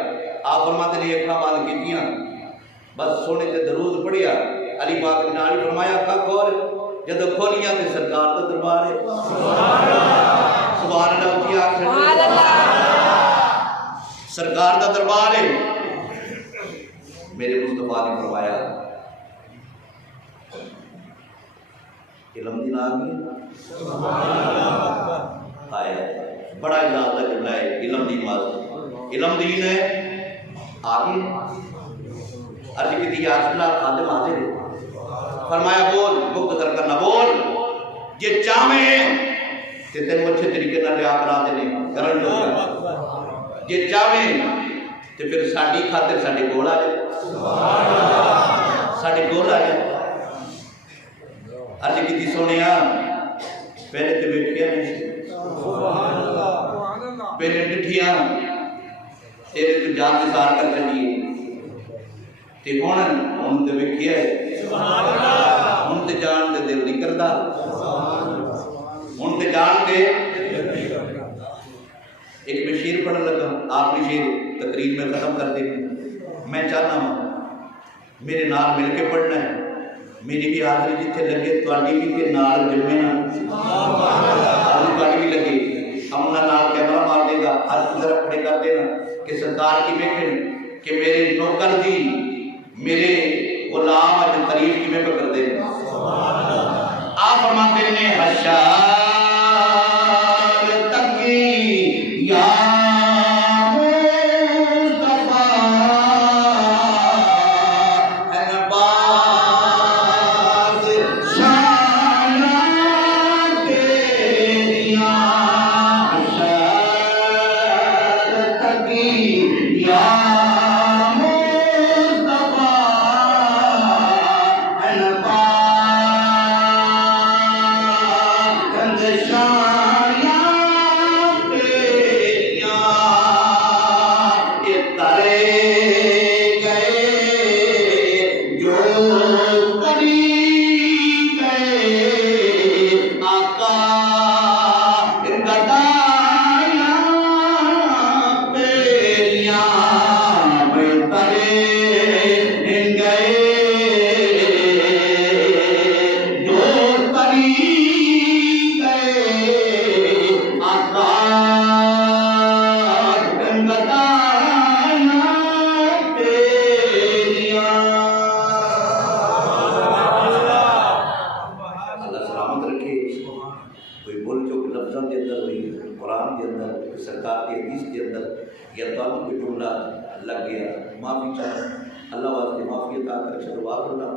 آپ فرماتے نے اکھاں بند کیتیاں بس سونے تے درود پڑھیا. علی پاک نے نال فرمایا اکھاں کھول. جدوں کھولیاں تے سرکار دا دربار ہے. سبحان اللہ کی آخر سبحان اللہ سرکار دا دربار ہے. میرے مصطفیٰ نے فرمایا علم دین آ گئی سبحان اللہ. آیا بڑا اجازت کا جملہ ہے علم دین واسطے. علم دین ہے آگے عرض کی دی رسول اللہ خادم حاضر ہے. فرمایا بول مختصر کرنا بول جے چاہیں تے تینوں اچھے طریقے نال ریا کرا دینے کرن لو. جے چاہیں تے پھر ساڈی خاطر ساڈے کول آ جائے سبحان اللہ ساڈے کول آ جائے. عرض کی دی سونیا پہلے تے بیٹھیا نہیں سبحان اللہ پہلے ڈٹھیاں تیرے تو جان نثار کر چلیے تے ہن تے ویکھیا ہے سبحان اللہ. ہن تے جان دے دل نہیں کردا سبحان اللہ. ہن تے جان دے ایک میں شعر پڑھن لگا. آخری شعر تقریر میں ختم کر دیں. میں چاہتا ہوں میرے نال مل کے پڑھنا ہے. میری بھی حاضری جتھے لگے تواڈی بھی تے نال جمے نا سبحان اللہ. تواڈی بھی لگے ہم نال کیمرہ مار دے گا. ہر ذرا کھڑے کر دینا کہ سرکار کی بیٹھن کہ میرے نوکر دی میرے غلام اج تعریف کی میں کر دے. آپ فرماتے ہیں حشر تک یا مصطفیٰ چلا لگ گیا، معافی چاہ اللہ واسطے معافی عطا کر، چلو آپ اللہ